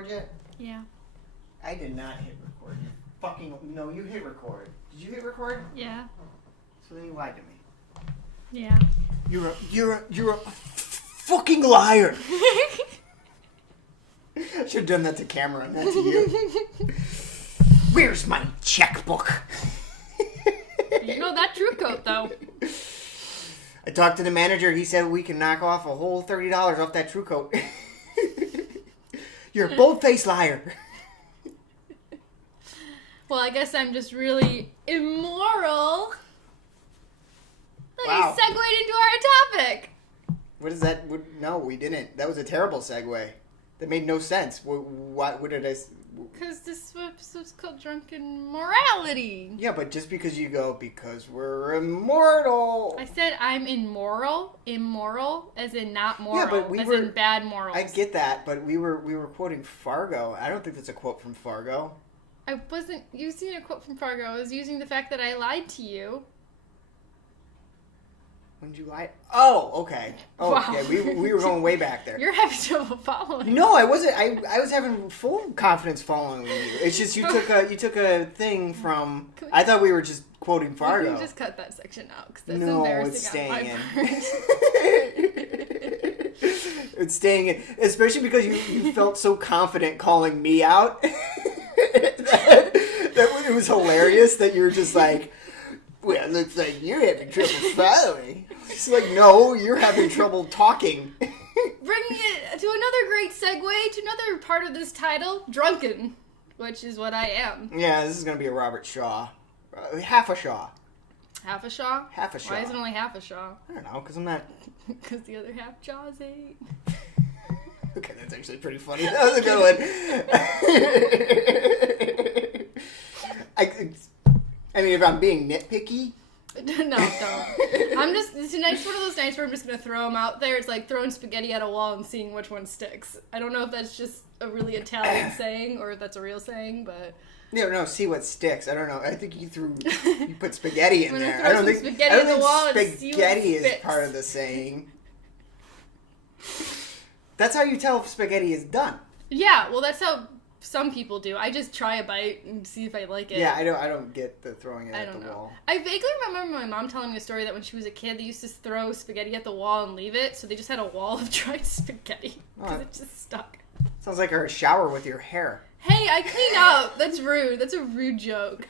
record yet? Yeah. I did not hit record. You fucking... No, you hit record. Did you hit record? Yeah. So then you lied to me. Yeah. You're a fucking liar. I should have done that to camera, not to you. Where's my checkbook? You know that true coat, though. I talked to the manager. He said we can knock off a whole $30 off that true coat. You're a bold-faced liar. Well, I guess I'm just really immoral. Wow. You segued into our topic. What is that? No, we didn't. That was a terrible segue. That made no sense. What did I... Because this episode's called Drunken Morality. Yeah, but just because you go, because we're immortal. I said I'm immoral, as in not moral, yeah, but in bad morals. I get that, but we were quoting Fargo. I don't think that's a quote from Fargo. I wasn't using a quote from Fargo. I was using the fact that I lied to you. When did you lie? Oh, okay. Oh, Wow. yeah, we were going way back there. You're having trouble following. No, I wasn't. I was having full confidence following you. It's just you took a thing from. I thought we were just quoting Fargo. You can just cut that section out because that's no, embarrassing it's staying on my in. part. It's staying in, especially because you felt so confident calling me out. that it was hilarious that you were just like, well, it looks like you're having trouble following. It's like, no, you're having trouble talking. Bringing it to another great segue to another part of this title, Drunken, which is what I am. Yeah, this is going to be a Robert Shaw. Half a Shaw. Half a Shaw? Half a Shaw. Why is it only half a Shaw? I don't know, because I'm not... Because the other half Jaws ate. Okay, that's actually pretty funny. That was a good one. I mean, if I'm being nitpicky... No, don't. I'm just... Tonight's one of those nights where I'm just going to throw them out there. It's like throwing spaghetti at a wall and seeing which one sticks. I don't know if that's just a really Italian saying or if that's a real saying, but... No, see what sticks. I don't know. I think you put spaghetti in there. I don't think spaghetti is part of the saying. That's how you tell if spaghetti is done. Yeah, well, that's how some people do. I just try a bite and see if I like it. Yeah, I don't get the throwing it at the wall. I vaguely remember my mom telling me a story that when she was a kid, they used to throw spaghetti at the wall and leave it, so they just had a wall of dried spaghetti because it just stuck. Sounds like a shower with your hair. Hey, I clean up. That's rude. That's a rude joke.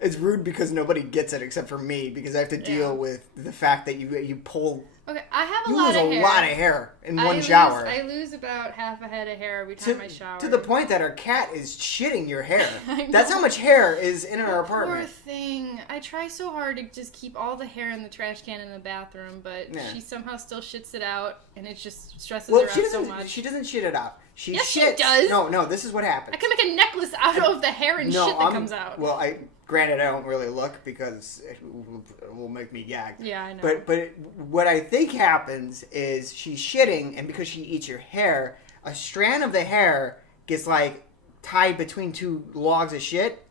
It's rude because nobody gets it except for me because I have to deal with the fact that you pull. Okay, I have a you lot lose of a hair. lot of hair in one shower. I lose about half a head of hair every time I shower. To the point that our cat is shitting your hair. I know. That's how much hair is in our apartment. Poor thing. I try so hard to just keep all the hair in the trash can in the bathroom, but she somehow still shits it out, and it just stresses her out so much. She doesn't shit it out. She yes, shits. she does. No, this is what happens. I can make a necklace out of the hair and shit that comes out. Well, granted, I don't really look because it will make me gag. Yeah, I know. But what I think happens is she's shitting, and because she eats your hair, a strand of the hair gets like tied between two logs of shit,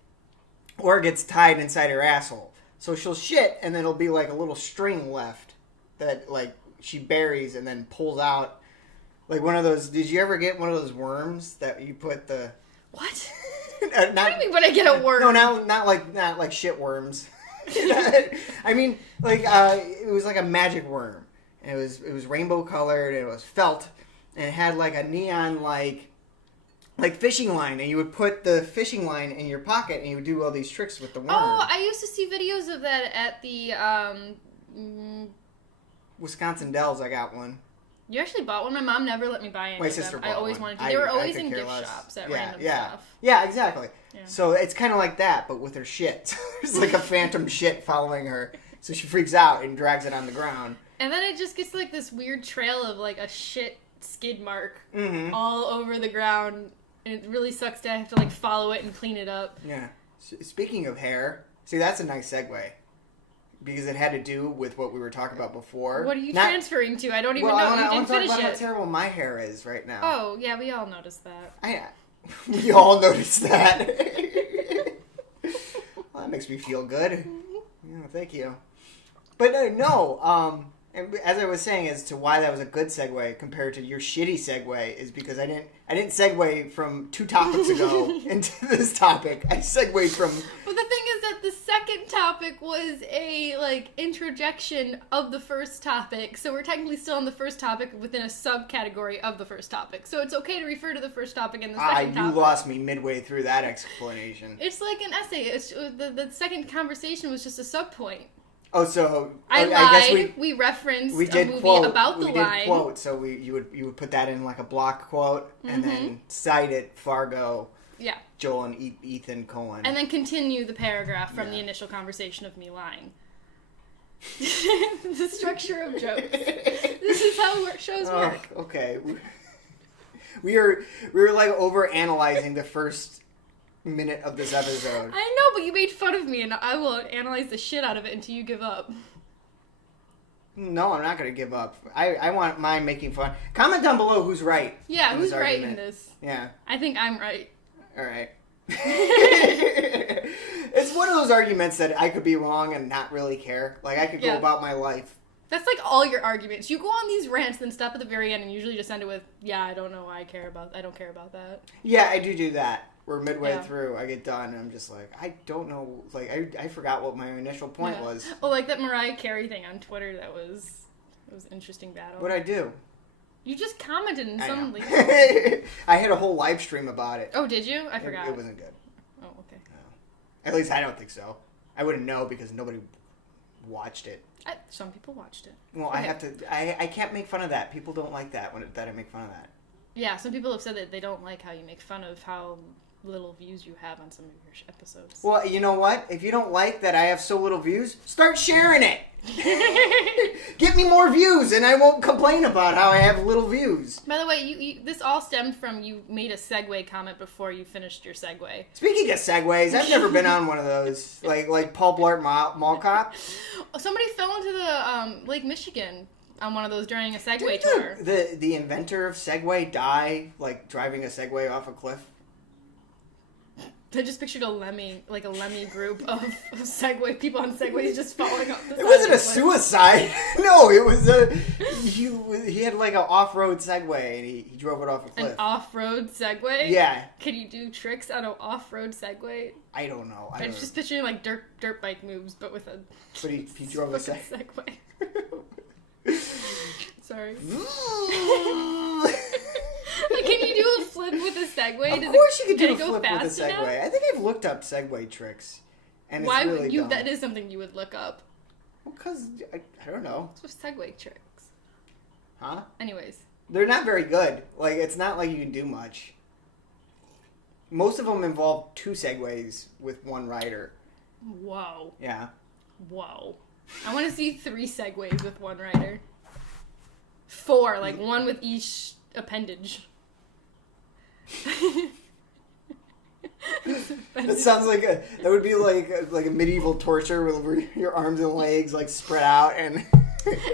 or it gets tied inside her asshole. So she'll shit, and then it'll be like a little string left that like she buries and then pulls out. Like one of those. Did you ever get one of those worms that you put the? What? What do you mean when I get a worm? No, not like shit worms. I mean, like it was like a magic worm, and it was rainbow colored, and it was felt, and it had like a neon like fishing line, and you would put the fishing line in your pocket, and you would do all these tricks with the worm. Oh, I used to see videos of that at the Wisconsin Dells. I got one. You actually bought one? My mom never let me buy any My of sister them. bought I always one. wanted to. They were always in gift shops at random stuff. Yeah, exactly. Yeah. So it's kind of like that, but with her shit. There's like a phantom shit following her. So she freaks out and drags it on the ground. And then it just gets like this weird trail of like a shit skid mark all over the ground. And it really sucks to have to like follow it and clean it up. Yeah. Speaking of hair, see, that's a nice segue. Because it had to do with what we were talking about before. What are you transferring to? I don't even know. You didn't finish it. I want to talk about how terrible my hair is right now. Oh, yeah, we all noticed that. We all noticed that. Well, that makes me feel good. Yeah, thank you. But no, And as I was saying, as to why that was a good segue compared to your shitty segue is because I didn't segue from 2 topics ago into this topic. I segued from. But the thing is that the second topic was a introjection of the first topic, so we're technically still on the first topic within a subcategory of the first topic. So it's okay to refer to the first topic and the second topic. You lost me midway through that explanation. It's like an essay. It's the second conversation was just a subpoint. Oh, so I lied. I guess we referenced we did a movie quote, about the we line. Did quote, so you would put that in like a block quote and then cite it Fargo. Yeah. Joel and Ethan Cohen. And then continue the paragraph from the initial conversation of me lying. The structure of jokes. This is how shows work. Okay. We were like over analyzing the first minute of this episode. I know, but you made fun of me, and I will analyze the shit out of it until you give up. No, I'm not going to give up. I want mine making fun. Comment down below who's right. Yeah, who's right in this? Yeah. I think I'm right. All right. It's one of those arguments that I could be wrong and not really care. Like, I could go about my life. That's like all your arguments. You go on these rants, then stop at the very end and usually just end it with, yeah, I don't know why I don't care about that. Yeah, I do that. We're midway through, I get done, and I'm just like, I don't know. Like, I forgot what my initial point was. Oh, like that Mariah Carey thing on Twitter it was an interesting battle. What'd I do? You just commented and suddenly... I had a whole live stream about it. Oh, did you? I forgot. It wasn't good. Oh, okay. No. At least I don't think so. I wouldn't know because nobody watched it. Some people watched it. Well, I have to... I can't make fun of that. People don't like that that I make fun of that. Yeah, some people have said that they don't like how you make fun of how little views you have on some of your episodes. Well, you know what? If you don't like that I have so little views, start sharing it. Get me more views and I won't complain about how I have little views. By the way, you this all stemmed from you made a segue comment before you finished your segue. Speaking of segues, I've never been on one of those. Like Paul Blart Mall Cop. Somebody fell into the Lake Michigan on one of those during a Segway tour. The inventor of Segway die like driving a Segway off a cliff? I just pictured a lemmy group of Segway people on Segways just falling off the side. It wasn't a suicide. No, it was he had like an off-road Segway and he drove it off a cliff. An off-road Segway? Yeah. Can you do tricks on an off-road Segway? I don't know. I'm just picturing like dirt bike moves, but with a. But he drove a Segway. Sorry. Like, can you do a flip with a Segway? Of course you can do a go flip with a Segway. Enough? I think I've looked up Segway tricks. And why it's really would you? dumb. That is something you would look up. Well, because, I don't know. What's with Segway tricks? Huh? Anyways. They're not very good. Like, it's not like you can do much. Most of them involve 2 Segways with 1 rider. Whoa. Yeah. Whoa. I want to see 3 Segways with 1 rider. 4, like 1 with each appendage. That sounds like that would be like a medieval torture where your arms and legs like spread out and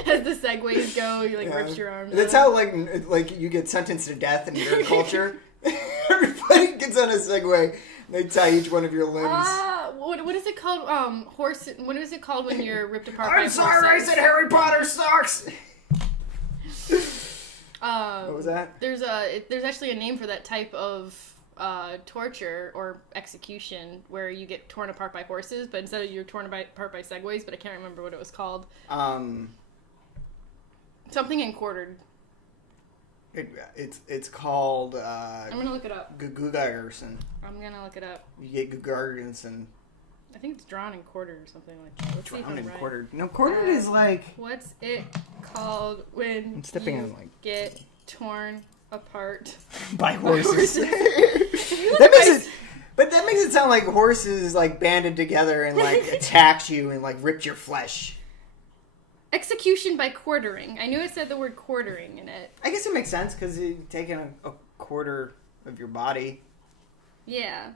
as the Segways go, you like rips your arms. That's how like you get sentenced to death in your culture. Everybody gets on a Segway. They tie each one of your limbs. What is it called? Horse. What is it called when you're ripped apart? I'm sorry, I said Harry Potter sucks. What was that? There's actually a name for that type of torture or execution where you get torn apart by horses, but instead of you're torn apart by Segways, but I can't remember what it was called. Something and quartered. It's called. I'm gonna look it up. Gugargerson. I'm gonna look it up. You get Gugargerson. I think it's drawn and quartered or something like that. Let's drawn and quartered. No, quartered is like. What's it called when you get torn apart by horses? That makes it sound like horses like banded together and like attacked you and like ripped your flesh. Execution by quartering. I knew it said the word quartering in it. I guess it makes sense because you're taking a quarter of your body. Yeah.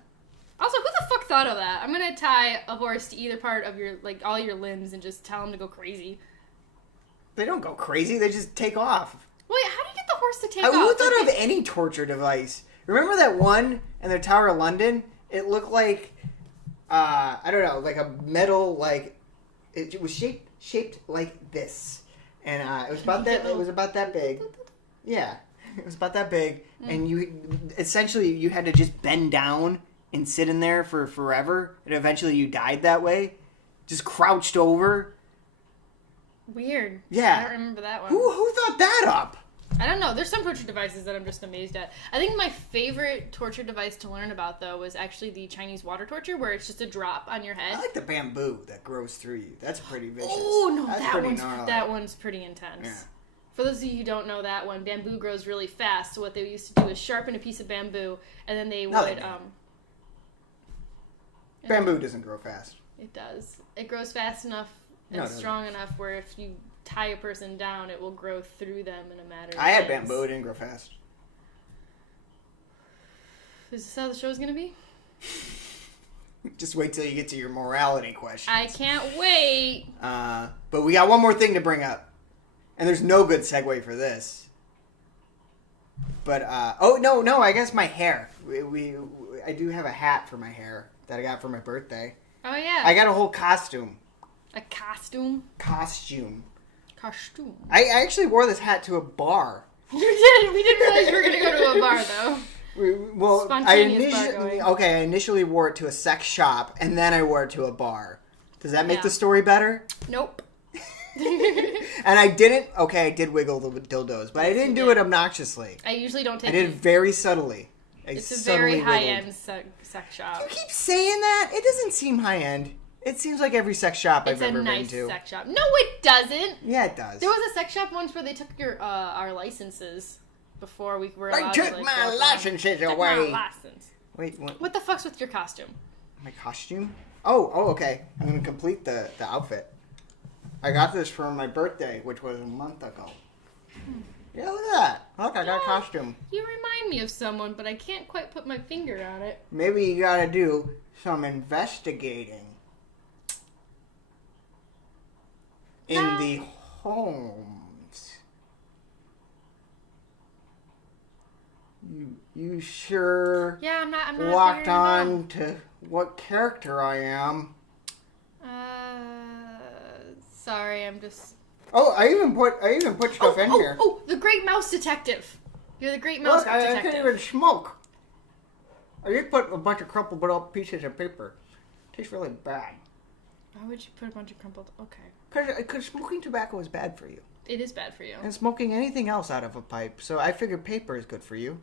Also, who the fuck thought of that? I'm gonna tie a horse to either part of your, like, all your limbs and just tell them to go crazy. They don't go crazy. They just take off. Wait, how do you get the horse to take off? Who thought of any torture device? Remember that one in the Tower of London? It looked like, I don't know, like a metal, like, it was shaped like this. and it was about that. It was about that big. Yeah, it was about that big, and you had to just bend down and sit in there for forever, and eventually you died that way, just crouched over. Weird. Yeah, I don't remember that one. Who thought that up? I don't know. There's some torture devices that I'm just amazed at. I think my favorite torture device to learn about, though, was actually the Chinese water torture, where it's just a drop on your head. I like the bamboo that grows through you. That's pretty vicious. Oh, no, That's that one's pretty intense. Yeah. For those of you who don't know that one, bamboo grows really fast, so what they used to do is sharpen a piece of bamboo, and then they would... Bamboo doesn't grow fast. It does. It grows fast enough and strong enough where if you tie a person down, it will grow through them in a matter of I had minutes. bamboo. It didn't grow fast. Is this how the show's going to be? Just wait till you get to your morality question. I can't wait. But we got one more thing to bring up. And there's no good segue for this. But, no, I guess my hair. I do have a hat for my hair that I got for my birthday. Oh, yeah. I got a whole costume. A costume? Costume. I actually wore this hat to a bar. You did. We didn't realize you were going to go to a bar, though. I initially wore it to a sex shop, and then I wore it to a bar. Does that make the story better? Nope. And I did wiggle the dildos, but I didn't do it obnoxiously. I usually don't take I did it very subtly. It's a very high-end sex shop. You keep saying that? It doesn't seem high-end. It seems like every sex shop I've ever been to. It's a nice sex shop. No, it doesn't. Yeah, it does. There was a sex shop once where they took our licenses before we were allowed to took my licenses away. My license. Wait, what the fuck's with your costume? My costume? Oh, okay. I'm going to complete the outfit. I got this for my birthday, which was a month ago. Yeah, look at that. Look, I got a costume. You remind me of someone, but I can't quite put my finger on it. Maybe you got to do some investigating in the homes. You sure I'm not locked on to what character I am. Sorry, I'm just... Oh, I even put stuff in here. Oh, the Great Mouse Detective. You're the Great Mouse Detective. I can't even smoke. I just put a bunch of crumpled up pieces of paper. It tastes really bad. Why would you put a bunch of crumpled... Okay. Because smoking tobacco is bad for you. It is bad for you. And smoking anything else out of a pipe. So I figured paper is good for you.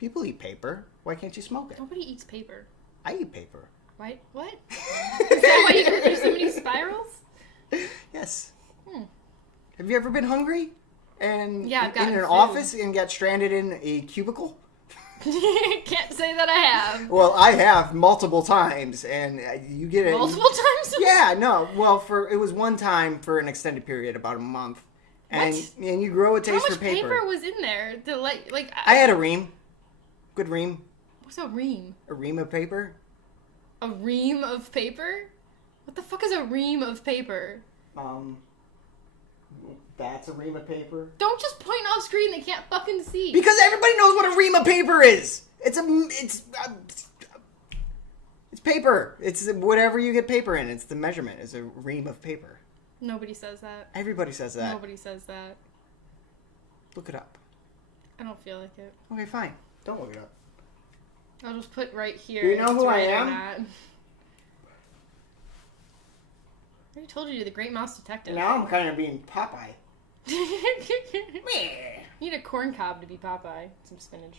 People eat paper. Why can't you smoke it? Nobody eats paper. I eat paper. Right? What? Is that why you go through so many spirals? Yes. Have you ever been hungry? And I've gotten in an food. office and got stranded in a cubicle? Can't say that I have. Well, I have multiple times, and you get it. Multiple times? Yeah, no. Well, it was one time for an extended period, about a month. And you grow a taste for paper. How much paper was in there? I had a ream. Good ream. What's a ream? A ream of paper. A ream of paper? What the fuck is a ream of paper? That's a ream of paper. Don't just point off screen. They can't fucking see. Because everybody knows what a ream of paper is. It's paper. It's whatever you get paper in. It's the measurement. It's a ream of paper. Nobody says that. Everybody says that. Nobody says that. Look it up. I don't feel like it. Okay, fine. Don't look it up. I'll just put right here. Do you know who I right am? I already told you, the Great Mouse Detective. Now I'm kind of being Popeye. You need a corn cob to be Popeye. Some spinach.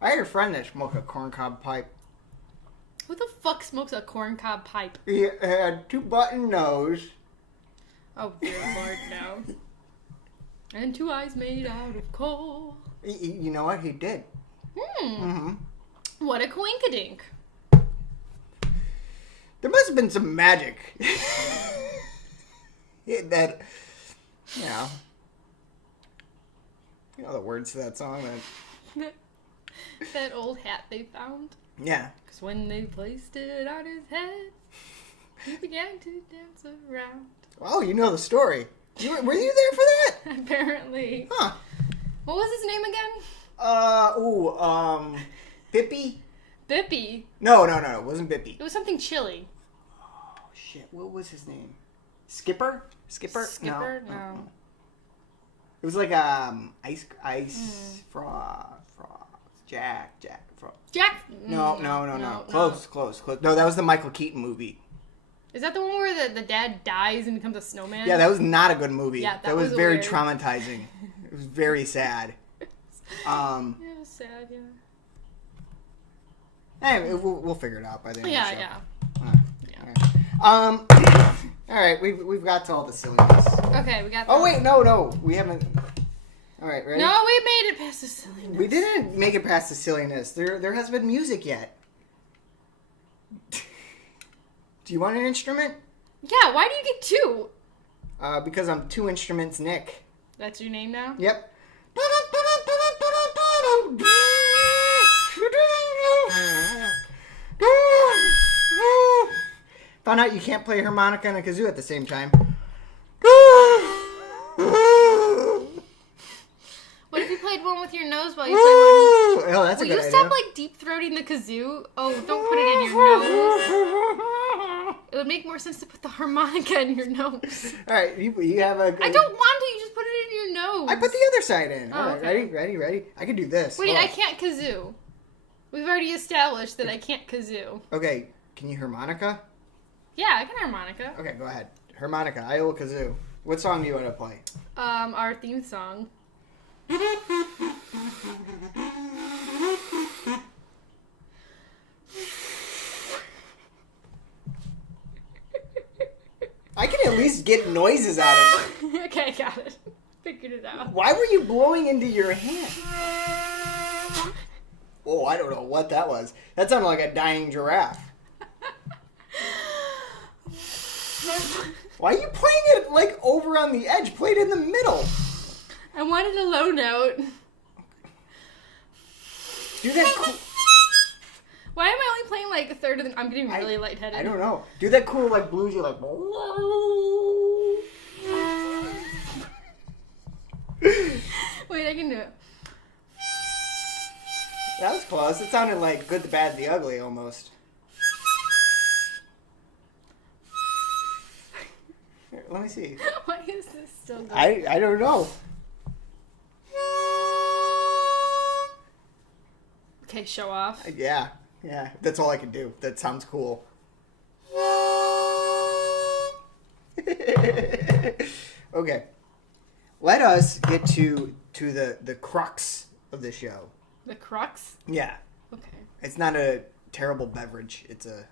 I had a friend that smoked a corncob pipe. Who the fuck smokes a corn cob pipe? He had 2 button nose. Oh, dear Lord, no. And 2 eyes made out of coal. You know what? He did. Mm-hmm. What a coinkadink. There must have been some magic. That, you know the words to that song. That old hat they found. Yeah. Because when they placed it on his head, he began to dance around. Oh, you know the story. Were you there for that? Apparently. Huh. What was his name again? Bippy? Bippy? No, it wasn't Bippy. It was something chilly. Oh, shit. What was his name? Skipper? Skipper? No. It was like ice frog, Jack frog. Jack. No. Close. No, that was the Michael Keaton movie. Is that the one where the dad dies and becomes a snowman? Yeah, that was not a good movie. Yeah, that was very weird. traumatizing. It was very sad. Yeah, it was sad. Yeah. Hey, we'll figure it out by the end of the show. Yeah. All right, we've got to all the silliness. Okay, we got. Oh wait, no, we haven't. All right, ready? No, we made it past the silliness. We didn't make it past the silliness. There hasn't been music yet. Do you want an instrument? Yeah, why do you get two? Because I'm Two Instruments Nick. That's your name now? Yep. Found out you can't play harmonica and a kazoo at the same time. What if you played one with your nose while you played one? Oh, that's a good Will you idea. stop like deep throating the kazoo? Oh, don't put it in your nose. It would make more sense to put the harmonica in your nose. All right, you have a. I don't want to. You just put it in your nose. I put the other side in. All right, okay. ready. I can do this. Wait, Hold on. I can't kazoo. We've already established that I can't kazoo. Okay, can you harmonica? Yeah, I can harmonica. Okay, go ahead. Harmonica, I will kazoo. What song do you want to play? Our theme song. I can at least get noises out of it. Okay, got it. Figured it out. Why were you blowing into your hand? Oh, I don't know what that was. That sounded like a dying giraffe. Why are you playing it like over on the edge? Play it in the middle. I wanted a low note. Do that. Why am I only playing like a third of the... I'm getting really lightheaded. I don't know. Do that cool like bluesy like. Wait, I can do it. That was close. It sounded like Good, the Bad, the Ugly almost. Here, let me see. Why is this still going? I don't know. Okay, show off. Yeah. That's all I can do. That sounds cool. Okay. Let us get to the crux of the show. The crux? Yeah. Okay. It's not a terrible beverage. It's a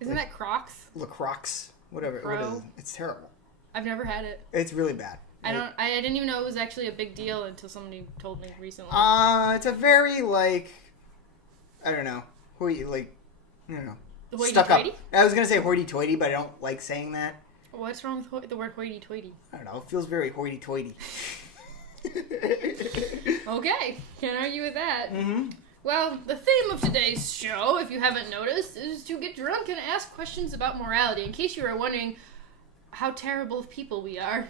Isn't that Crocs? LaCroix. Whatever. Pro? What is it? It's terrible. I've never had it. It's really bad. I didn't even know it was actually a big deal until somebody told me recently. It's a very like I don't know. I don't know. Stuck up. Hoity-toity? I was gonna say hoity-toity, but I don't like saying that. What's wrong with the word hoity-toity? I don't know. It feels very hoity-toity. Okay, can't argue with that. Mm-hmm. Well, the theme of today's show, if you haven't noticed, is to get drunk and ask questions about morality. In case you were wondering how terrible of people we are.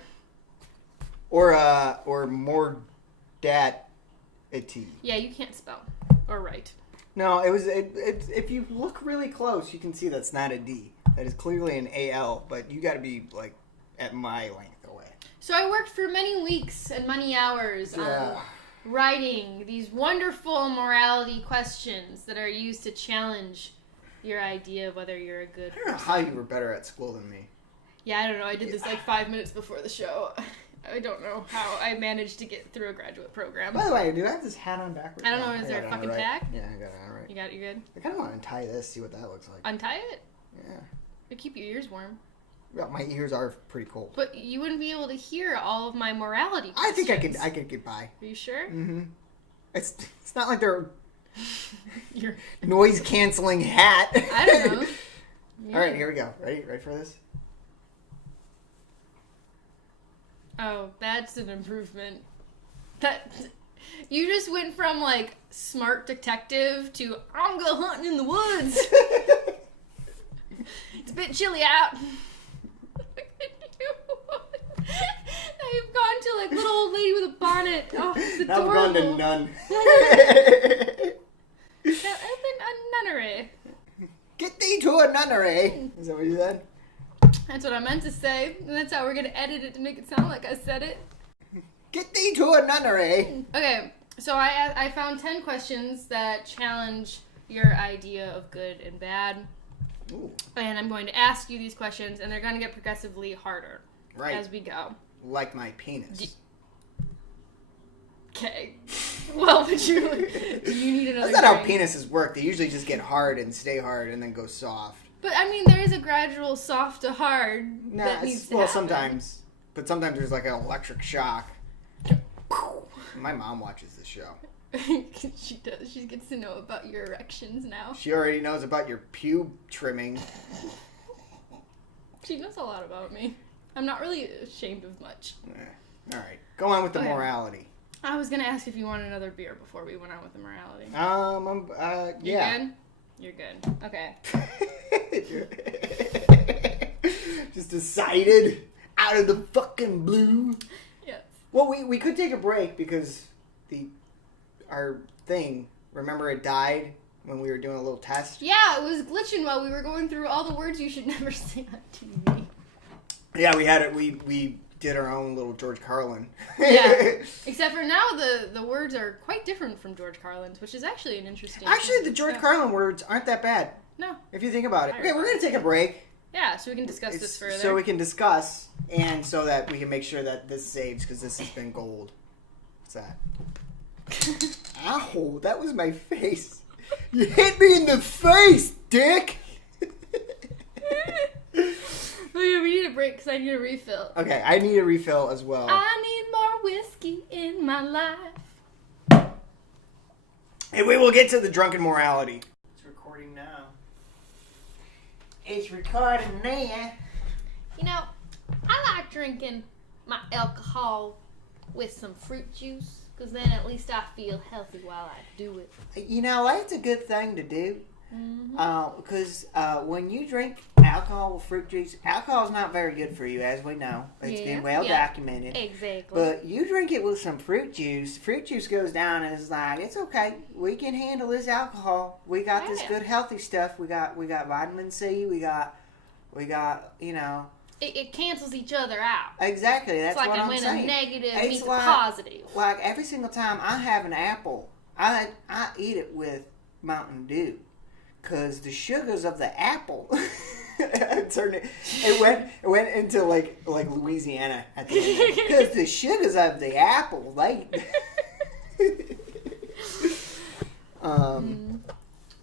Or more dat it. Yeah, you can't spell or write. No, if you look really close, you can see that's not a D. That is clearly an AL, but you got to be like at my length away. So I worked for many weeks and many hours on writing these wonderful morality questions that are used to challenge your idea of whether you're a good I don't know person. how you were better at school than me. Yeah, I don't know. I did this like 5 minutes before the show. I don't know how I managed to get through a graduate program. By the way, do I have this hat on backwards? I don't know. No, Is there got a it on fucking right. tag? Yeah, I got it on right. You got it? You good? I kind of want to untie this, see what that looks like. Untie it? Yeah. It'll keep your ears warm. Well, my ears are pretty cold. But you wouldn't be able to hear all of my morality I questions. think I could get by. Are you sure? Mm-hmm. It's not like they're You're... noise canceling hat. I don't know. All right, here we go. Ready for this? Oh, that's an improvement. That you just went from like smart detective to I'm go hunting in the woods. It's a bit chilly out. I've gone to like little old lady with a bonnet. Oh, it's Now adorable. I've gone to none. Open a nunnery. Get thee to a nunnery. Is that what you said? That's what I meant to say, and that's how we're gonna edit it to make it sound like I said it. Get thee to a nunnery. Okay, so I found 10 questions that challenge your idea of good and bad. Ooh. And I'm going to ask you these questions, and they're going to get progressively harder as we go. Like my penis. Okay. Well, do you need another That's not how drink? penises work. They usually just get hard and stay hard and then go soft. But, I mean, there is a gradual soft to hard that needs to happen. Sometimes. But sometimes there's like an electric shock. My mom watches this show. She does. She gets to know about your erections now. She already knows about your pube trimming. She knows a lot about me. I'm not really ashamed of much. All right. Go on with the morality. I was going to ask if you want another beer before we went on with the morality. Yeah. You're good? Okay. Just decided out of the fucking blue. Yes. Well, we could take a break because our thing, remember it died when we were doing a little test? Yeah, it was glitching while we were going through all the words you should never say on TV. Yeah, we had it. We did our own little George Carlin. Yeah. Except for now, the words are quite different from George Carlin's, which is actually an interesting... Actually, the George Carlin words aren't that bad. No. If you think about it. Okay, we're going to take a break. Yeah, so we can discuss this further. So we can discuss, and so that we can make sure that this saves, because this has been gold. What's that? Ow, that was my face. You hit me in the face, dick! Oh, yeah, we need a break, because I need a refill. Okay, I need a refill as well. I need more whiskey in my life. And we will get to the drunken morality. It's recording now. It's recording now. You know, I like drinking my alcohol with some fruit juice, because then at least I feel healthy while I do it. You know, that's a good thing to do. Because when you drink alcohol with fruit juice, alcohol is not very good for you, as we know. It's been well documented. Exactly. But you drink it with some fruit juice goes down and it's like, it's okay. We can handle this alcohol. We got this good healthy stuff. We got vitamin C. We got you know. It cancels each other out. Exactly. That's what I'm saying. It's like when a negative meets a like, positive. Like every single time I have an apple, I eat it with Mountain Dew. Because the sugars of the apple it went into like Louisiana at the end. Because the sugars of the apple,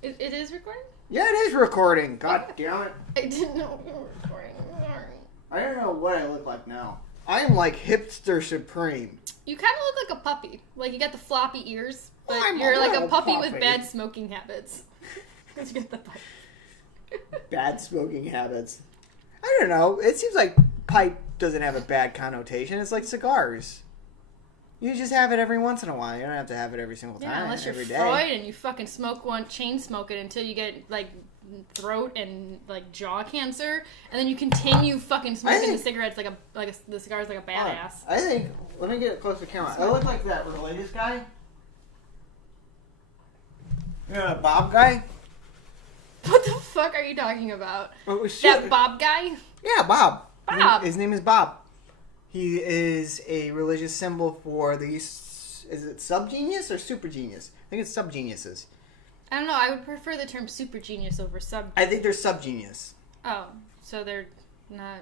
It is recording? Yeah, it is recording. God damn it. I didn't know we were recording. I'm sorry. I don't know what I look like now. I am like hipster supreme. You kind of look like a puppy. Like you got the floppy ears, but I'm you're a like a little puppy puppy. with bad smoking habits. Because you got the pipe. Bad smoking habits. I don't know. It seems like pipe doesn't have a bad connotation. It's like cigars. You just have it every once in a while. You don't have to have it every single time. Yeah, unless you're every day. Freud and you fucking smoke one, chain smoke it until you get like throat and like jaw cancer, and then you continue fucking smoking the cigarettes the cigar's like a badass. I think. Let me get it close to camera. I look like that religious guy. You know, Bob guy. What the fuck are you talking about? That That Bob guy? Yeah, Bob. Bob. His name is Bob. He is a religious symbol for these. Is it subgenius or super genius? I think it's subgeniuses. I don't know. I would prefer the term super genius over sub. I think they're subgenius. Oh, so they're not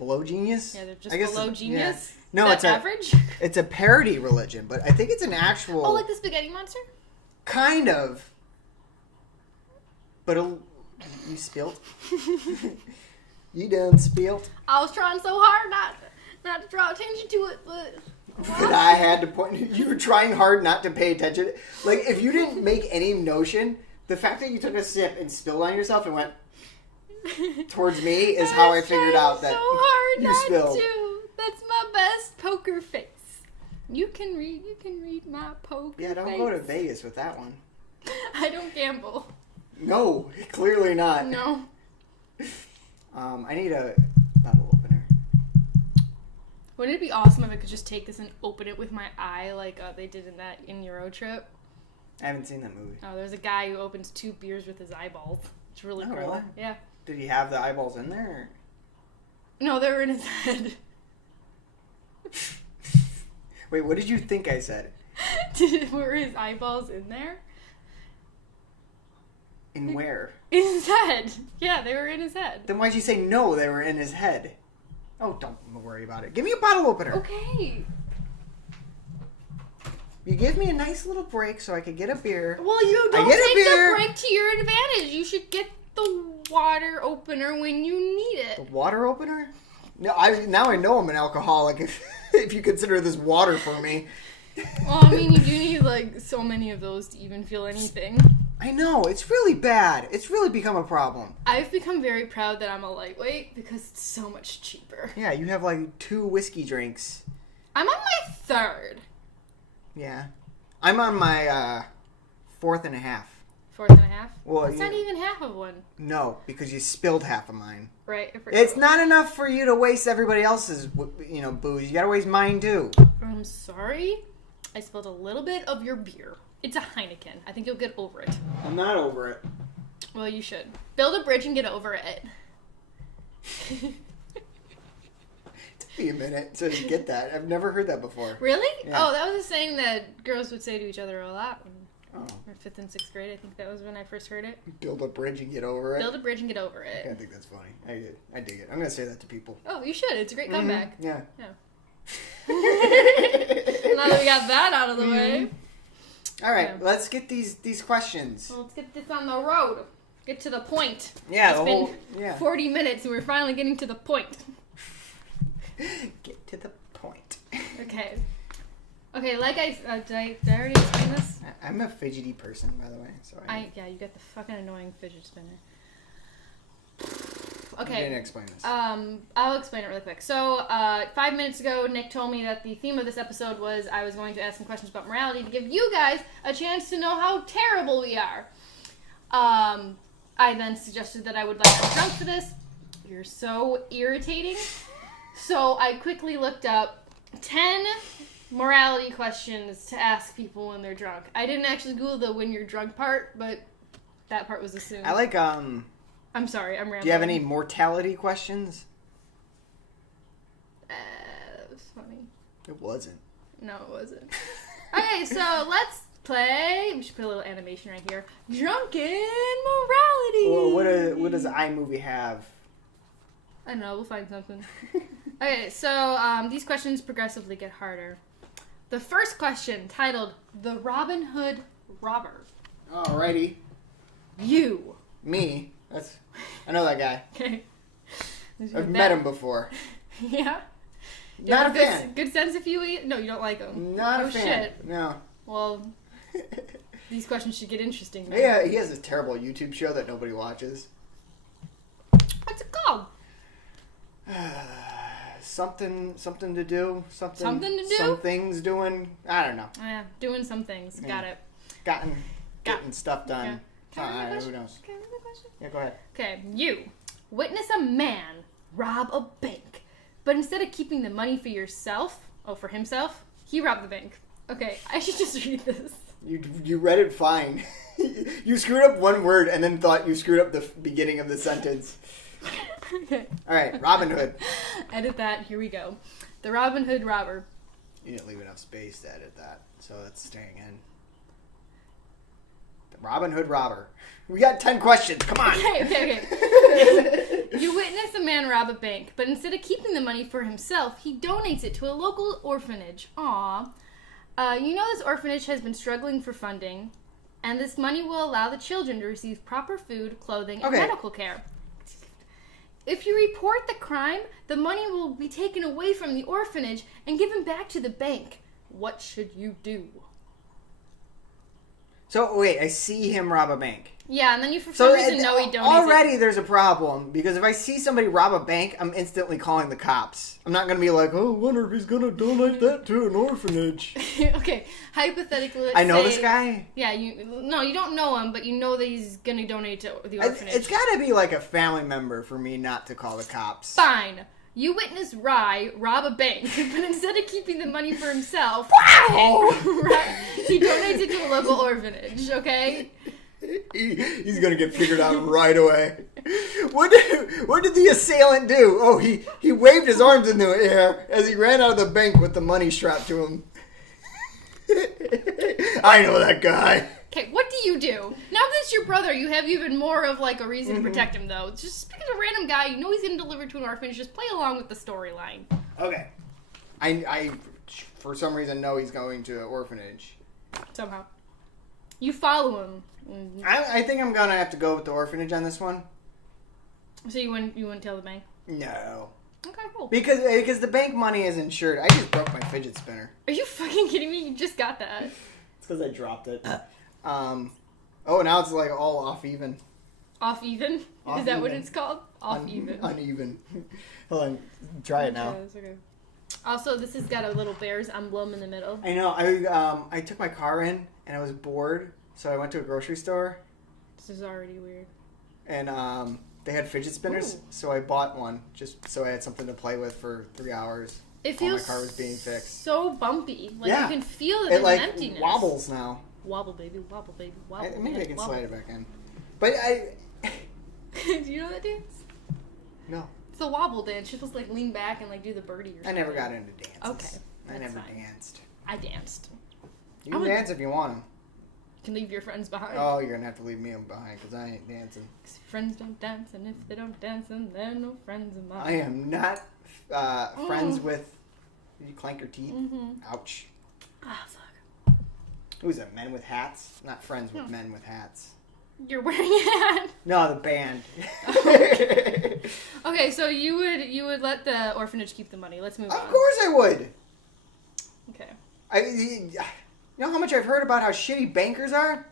Below genius? Yeah, they're just below genius. Yeah. No, Is that it's average. It's a parody religion, but I think it's an actual. Oh, like the spaghetti monster? Kind of. But you spilt. You done spilt. I was trying so hard not to draw attention to it, but I had to point. You were trying hard not to pay attention. Like if you didn't make any notion, the fact that you took a sip and spilled on yourself and went towards me is how I figured out that so hard you not spilled. to. That's my best poker face. You can read my poker face. Yeah, don't go to Vegas with that one. I don't gamble. No, clearly not. No. I need a bottle opener. Wouldn't it be awesome if I could just take this and open it with my eye like they did in your road trip? I haven't seen that movie. Oh, there's a guy who opens 2 beers with his eyeballs. It's really cool. Really? Yeah. Did he have the eyeballs in there? No, they were in his head. Wait, what did you think I said? Were his eyeballs in there? In where? In his head. Yeah, they were in his head. Then why'd you say no, they were in his head? Oh, don't worry about it. Give me a bottle opener. Okay. You give me a nice little break so I could get a beer. Well, you don't take the break to your advantage. You should get the water opener when you need it. The water opener? No, now I know I'm an alcoholic if you consider this water for me. Well, I mean, you do need, like, so many of those to even feel anything. I know, it's really bad. It's really become a problem. I've become very proud that I'm a lightweight because it's so much cheaper. Yeah, you have like 2 whiskey drinks. I'm on my 3rd. Yeah. I'm on my 4th and a half. 4th and a half? Well, That's not even half of one. No, because you spilled half of mine. Right. It's not enough for you to waste everybody else's, booze. You gotta waste mine too. I'm sorry. I spilled a little bit of your beer. It's a Heineken. I think you'll get over it. I'm not over it. Well, you should. Build a bridge and get over it. Took me a minute to get that. I've never heard that before. Really? Yeah. Oh, that was a saying that girls would say to each other a lot. Oh. In 5th and 6th grade, I think that was when I first heard it. Build a bridge and get over it. Build a bridge and get over it. I think that's funny. I dig it. I'm gonna say that to people. Oh, you should. It's a great comeback. Yeah. Now that we got that out of the way. All right, let's get these questions. Well, let's get this on the road. Get to the point. Yeah, It's been 40 minutes and we're finally getting to the point. Get to the point. Okay. Okay, like did I already explain this? I'm a fidgety person, by the way. So yeah, you got the fucking annoying fidget spinner. I Okay. didn't explain this. I'll explain it really quick. So, 5 minutes ago, Nick told me that the theme of this episode was I was going to ask some questions about morality to give you guys a chance to know how terrible we are. I then suggested that I would like to be drunk for this. You're so irritating. So I quickly looked up 10 morality questions to ask people when they're drunk. I didn't actually Google the when you're drunk part, but that part was assumed. I like, I'm sorry, I'm rambling. Do you have any mortality questions? That was funny. It wasn't. No, it wasn't. Okay, so let's play. We should put a little animation right here. Drunken morality. Well, what does iMovie have? I don't know. We'll find something. Okay, so these questions progressively get harder. The first question, titled "The Robin Hood Robber." Alrighty. You. Me. I know that guy. Okay. I've met him before. Yeah. Not a fan. Good sense if you eat. No, you don't like him. Not oh, a fan. Shit. No. Well, these questions should get interesting. Now. Yeah, he has this terrible YouTube show that nobody watches. What's it called? Something to do. Something to do? Something's doing. I don't know. Yeah, doing some things. Yeah. Got it. Getting stuff done. Yeah. Can I read the Who question? knows? Can I read the question? Yeah, go ahead. Okay, you witness a man rob a bank, but instead of keeping the money for himself, he robbed the bank. Okay, I should just read this. You read it fine. You screwed up one word and then thought you screwed up the beginning of the sentence. Okay. All right, Robin Hood. Edit that. Here we go. The Robin Hood robber. You didn't leave enough space to edit that, so that's staying in. The Robin Hood robber. We got 10 questions. Come on. Okay. You witness a man rob a bank, but instead of keeping the money for himself, he donates it to a local orphanage. Aww. You know this orphanage has been struggling for funding, and this money will allow the children to receive proper food, clothing, and medical care. If you report the crime, the money will be taken away from the orphanage and given back to the bank. What should you do? So, wait, I see him rob a bank. Yeah, and then you for some reason know he donates already there's a problem, because if I see somebody rob a bank, I'm instantly calling the cops. I'm not going to be like, oh, I wonder if he's going to donate that to an orphanage. Okay, hypothetically, let's I know say, this guy? Yeah, you don't know him, but you know that he's going to donate to the orphanage. It's got to be like a family member for me not to call the cops. Fine. You witness Rye rob a bank, but instead of keeping the money for himself, he donates it to a local orphanage, okay? He's gonna get figured out right away. What did the assailant do? Oh, he waved his arms in the air as he ran out of the bank with the money strapped to him. I know that guy. Okay, what do you do? Now that it's your brother, you have even more of like a reason to protect him, though. Just pick a random guy. You know he's going to deliver to an orphanage. Just play along with the storyline. Okay. I for some reason know he's going to an orphanage. Somehow. You follow him. Mm-hmm. I think I'm gonna have to go with the orphanage on this one. So you wouldn't tell the bank? No. Okay, cool. Because the bank money is insured. I just broke my fidget spinner. Are you fucking kidding me? You just got that. It's because I dropped it. Oh, now it's like all off even. Off even? Is that what it's called? Off even. Uneven. Hold on. Try it now. Okay. Also, this has got a little Bears emblem in the middle. I know. I took my car in and I was bored, so I went to a grocery store. This is already weird. And they had fidget spinners, so I bought one just so I had something to play with for 3 hours. It feels while my car was being fixed. So bumpy. Like yeah. You can feel that there's like an emptiness. Wobbles now. Wobble baby, wobble baby, wobble. Maybe I can wobble. slide it back in. But Do you know that dance? No. It's the wobble dance. You're supposed to like lean back and like do the birdie or something. I never got into dances. Okay. I never fine. danced. I danced. You can dance if you want to. You can leave your friends behind. Oh, you're going to have to leave me behind because I ain't dancing. 'Cause friends don't dance, and if they don't dance, then they're no friends of mine. I am not friends with... Did you clank your teeth? Mm-hmm. Ouch. Ah, fuck. Who's it? Men with hats? Not friends with men with hats. You're wearing a hat? No, the band. Okay, so you would let the orphanage keep the money. Let's move on. Of course I would. Okay. You know how much I've heard about how shitty bankers are?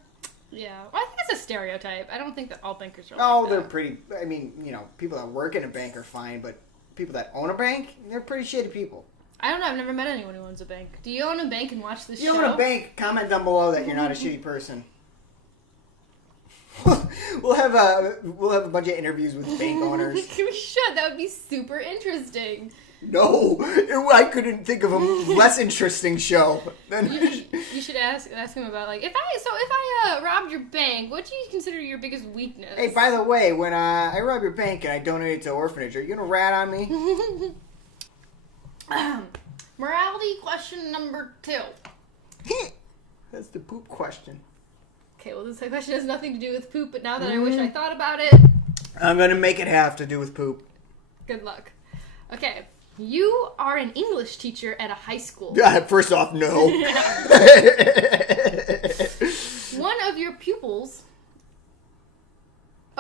Yeah. Well, I think it's a stereotype. I don't think that all bankers are Oh, like they're that. pretty... I mean, people that work in a bank are fine, but people that own a bank, they're pretty shitty people. I don't know. I've never met anyone who owns a bank. Do you own a bank and watch this show? You own a bank, comment down below that you're not a shitty person. We'll have a bunch of interviews with bank owners. We should. That would be super interesting. No, I couldn't think of a less interesting show. You should ask him about like if I robbed your bank, what do you consider your biggest weakness? Hey, by the way, when I rob your bank and I donate it to an orphanage, are you gonna rat on me? Morality question number 2. That's the poop question. Okay, well this question has nothing to do with poop, but now that I wish I thought about it, I'm gonna make it have to do with poop. good luck. Okay, you are an English teacher at a high school. First off, no. One of your pupils...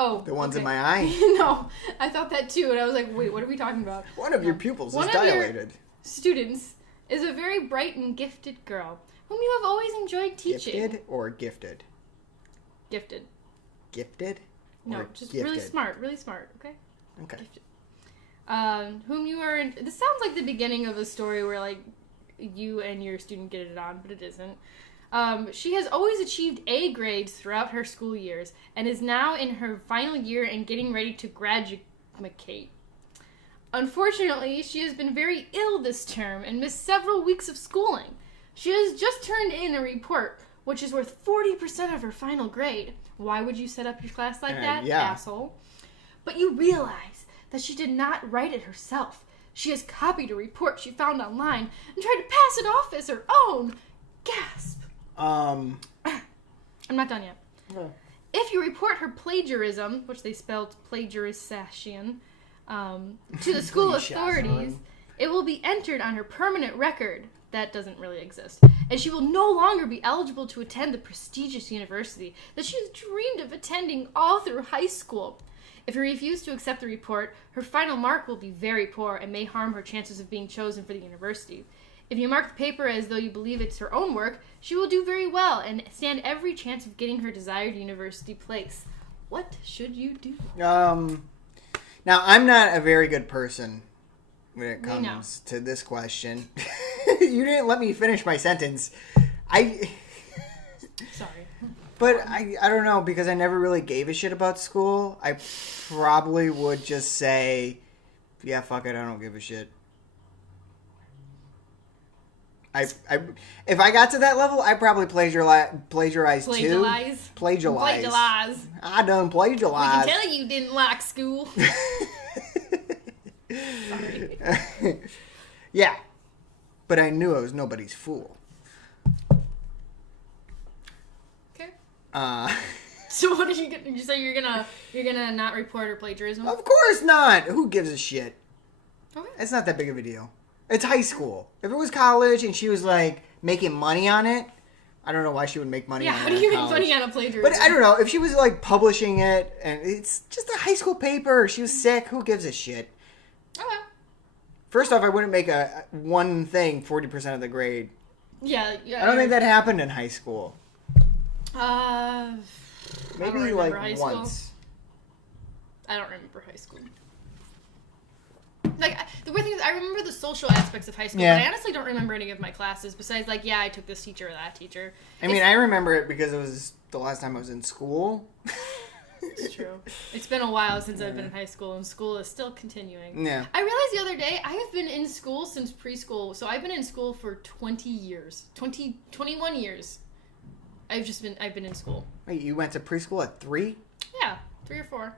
Oh, The ones in okay. my eye? No, I thought that too, and I was like, wait, what are we talking about? One of your pupils One is of your dilated. students is a very bright and gifted girl, whom you have always enjoyed teaching. Gifted or gifted? Gifted. Gifted? No, or just gifted? really smart, okay? Okay. Gifted. Whom you are... This sounds like the beginning of a story where, like, you and your student get it on, but it isn't. She has always achieved A grades throughout her school years and is now in her final year and getting ready to graduate. Unfortunately, she has been very ill this term and missed several weeks of schooling. She has just turned in a report, which is worth 40% of her final grade. Why would you set up your class like that, yeah. asshole? But you realize that she did not write it herself. She has copied a report she found online and tried to pass it off as her own. Gasp. I'm not done yet. No. If you report her plagiarism, which they spelled plagiarization, to the school authorities, it will be entered on her permanent record. That doesn't really exist. And she will no longer be eligible to attend the prestigious university that she has dreamed of attending all through high school. If you refuse to accept the report, her final mark will be very poor and may harm her chances of being chosen for the university. If you mark the paper as though you believe it's her own work, she will do very well and stand every chance of getting her desired university place. What should you do? Now, I'm not a very good person when it comes to this question. You didn't let me finish my sentence. Sorry. But I don't know, because I never really gave a shit about school. I probably would just say, yeah, fuck it, I don't give a shit. If I got to that level, I'd probably plagiarize too. Plagiarize. I done plagiarized. We can tell you didn't like school. Sorry. Yeah. But I knew I was nobody's fool. So what are you gonna? You say you're gonna not report or plagiarism? Of course not. Who gives a shit? Okay. It's not that big of a deal. It's high school. If it was college and she was like making money on it, I don't know why she would make money on it. Yeah, how do you make college. money on a plagiarism? But I don't know. If she was like publishing it and it's just a high school paper, she was sick, who gives a shit? Okay. First off, I wouldn't make one thing 40% of the grade. Yeah. I don't think that happened in high school. Maybe like high once. School. I don't remember high school. Like, the weird thing is, I remember the social aspects of high school, but I honestly don't remember any of my classes, besides, like, yeah, I took this teacher or that teacher. I mean, I remember it because it was the last time I was in school. It's true. It's been a while since I've been in high school, and school is still continuing. Yeah. I realized the other day, I have been in school since preschool, so I've been in school for 20 years. 21 years. I've been in school. Wait, you went to preschool at 3? Yeah, 3 or 4.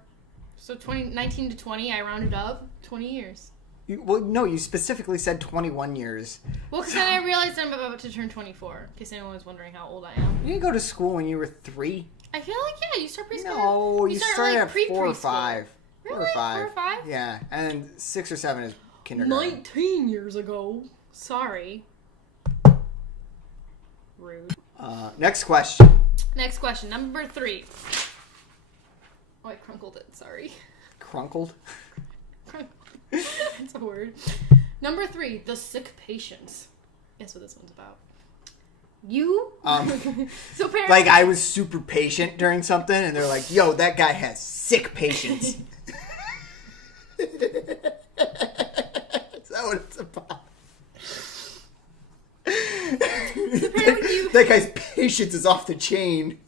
So 19 to 20, I rounded up 20 years. No, you specifically said 21 years. Well, because then I realized I'm about to turn 24, in case anyone was wondering how old I am. You didn't go to school when you were 3? I feel like, yeah, you start preschool. No, you started like, at 4 or 5. Really? 4 or 5. 4 or 5? Yeah, and 6 or 7 is kindergarten. 19 years ago. Sorry. Rude. Next question. Next question, number 3. Oh, I crunkled it. Sorry. Crunkled? That's a word. Number 3, the sick patients. Guess what this one's about? You? So apparently, like I was super patient during something, and they're like, "Yo, that guy has sick patience." Is that what it's about? That guy's patience is off the chain.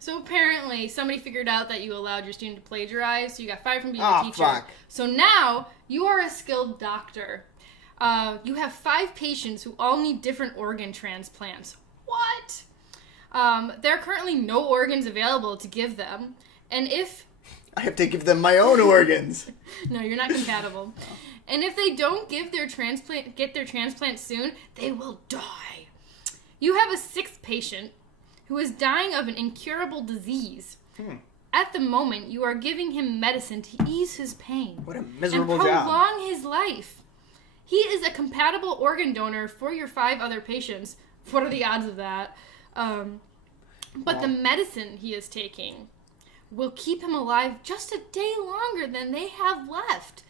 So apparently, somebody figured out that you allowed your student to plagiarize, so you got fired from being Oh, a teacher. fuck. So now, you are a skilled doctor. You have 5 patients who all need different organ transplants. What? There are currently no organs available to give them. And if... I have to give them my own organs. No, you're not compatible. And if they don't get their transplant soon, they will die. You have a 6th patient who is dying of an incurable disease. At the moment, you are giving him medicine to ease his pain. What a miserable and job. prolong his life. He is a compatible organ donor for your 5 other patients. What are the odds of that? But the medicine he is taking will keep him alive just a day longer than they have left.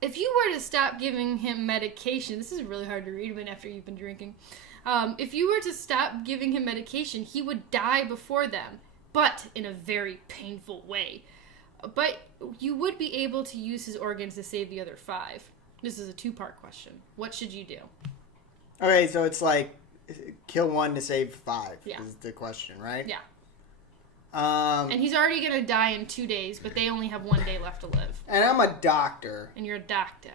If you were to stop giving him medication, this is really hard to read even after you've been drinking. If you were to stop giving him medication, he would die before them, but in a very painful way. But you would be able to use his organs to save the other 5. This is a 2-part question. What should you do? Okay, so it's like kill 1 to save 5 Yeah. is the question, right? Yeah. And And he's already going to die in 2 days, but they only have 1 day left to live. I'm a doctor. And you're a doctor.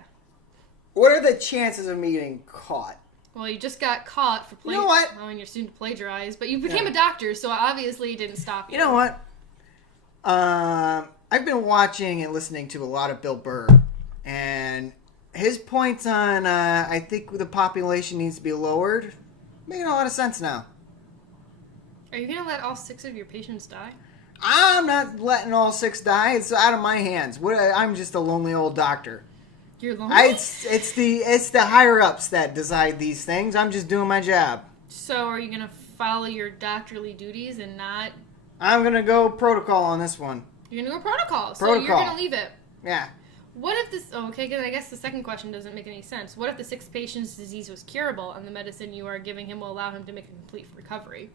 What are the chances of me getting caught? Well, you just got caught for You know what? allowing your student to plagiarize, but you became a doctor, so obviously it didn't stop you. You know what? I've been watching and listening to a lot of Bill Burr, and his points on I think the population needs to be lowered making a lot of sense now. Are you going to let all 6 of your patients die? I'm not letting all 6 die. It's out of my hands. I'm just a lonely old doctor. You're lonely? It's the higher ups that decide these things. I'm just doing my job. So are you going to follow your doctorly duties and not... I'm gonna go protocol on this one. You're going to go protocol. So Protocol. you're going to leave it. Yeah. What if this... Oh, okay, good. I guess the second question doesn't make any sense. What if the 6th patient's disease was curable and the medicine you are giving him will allow him to make a complete recovery?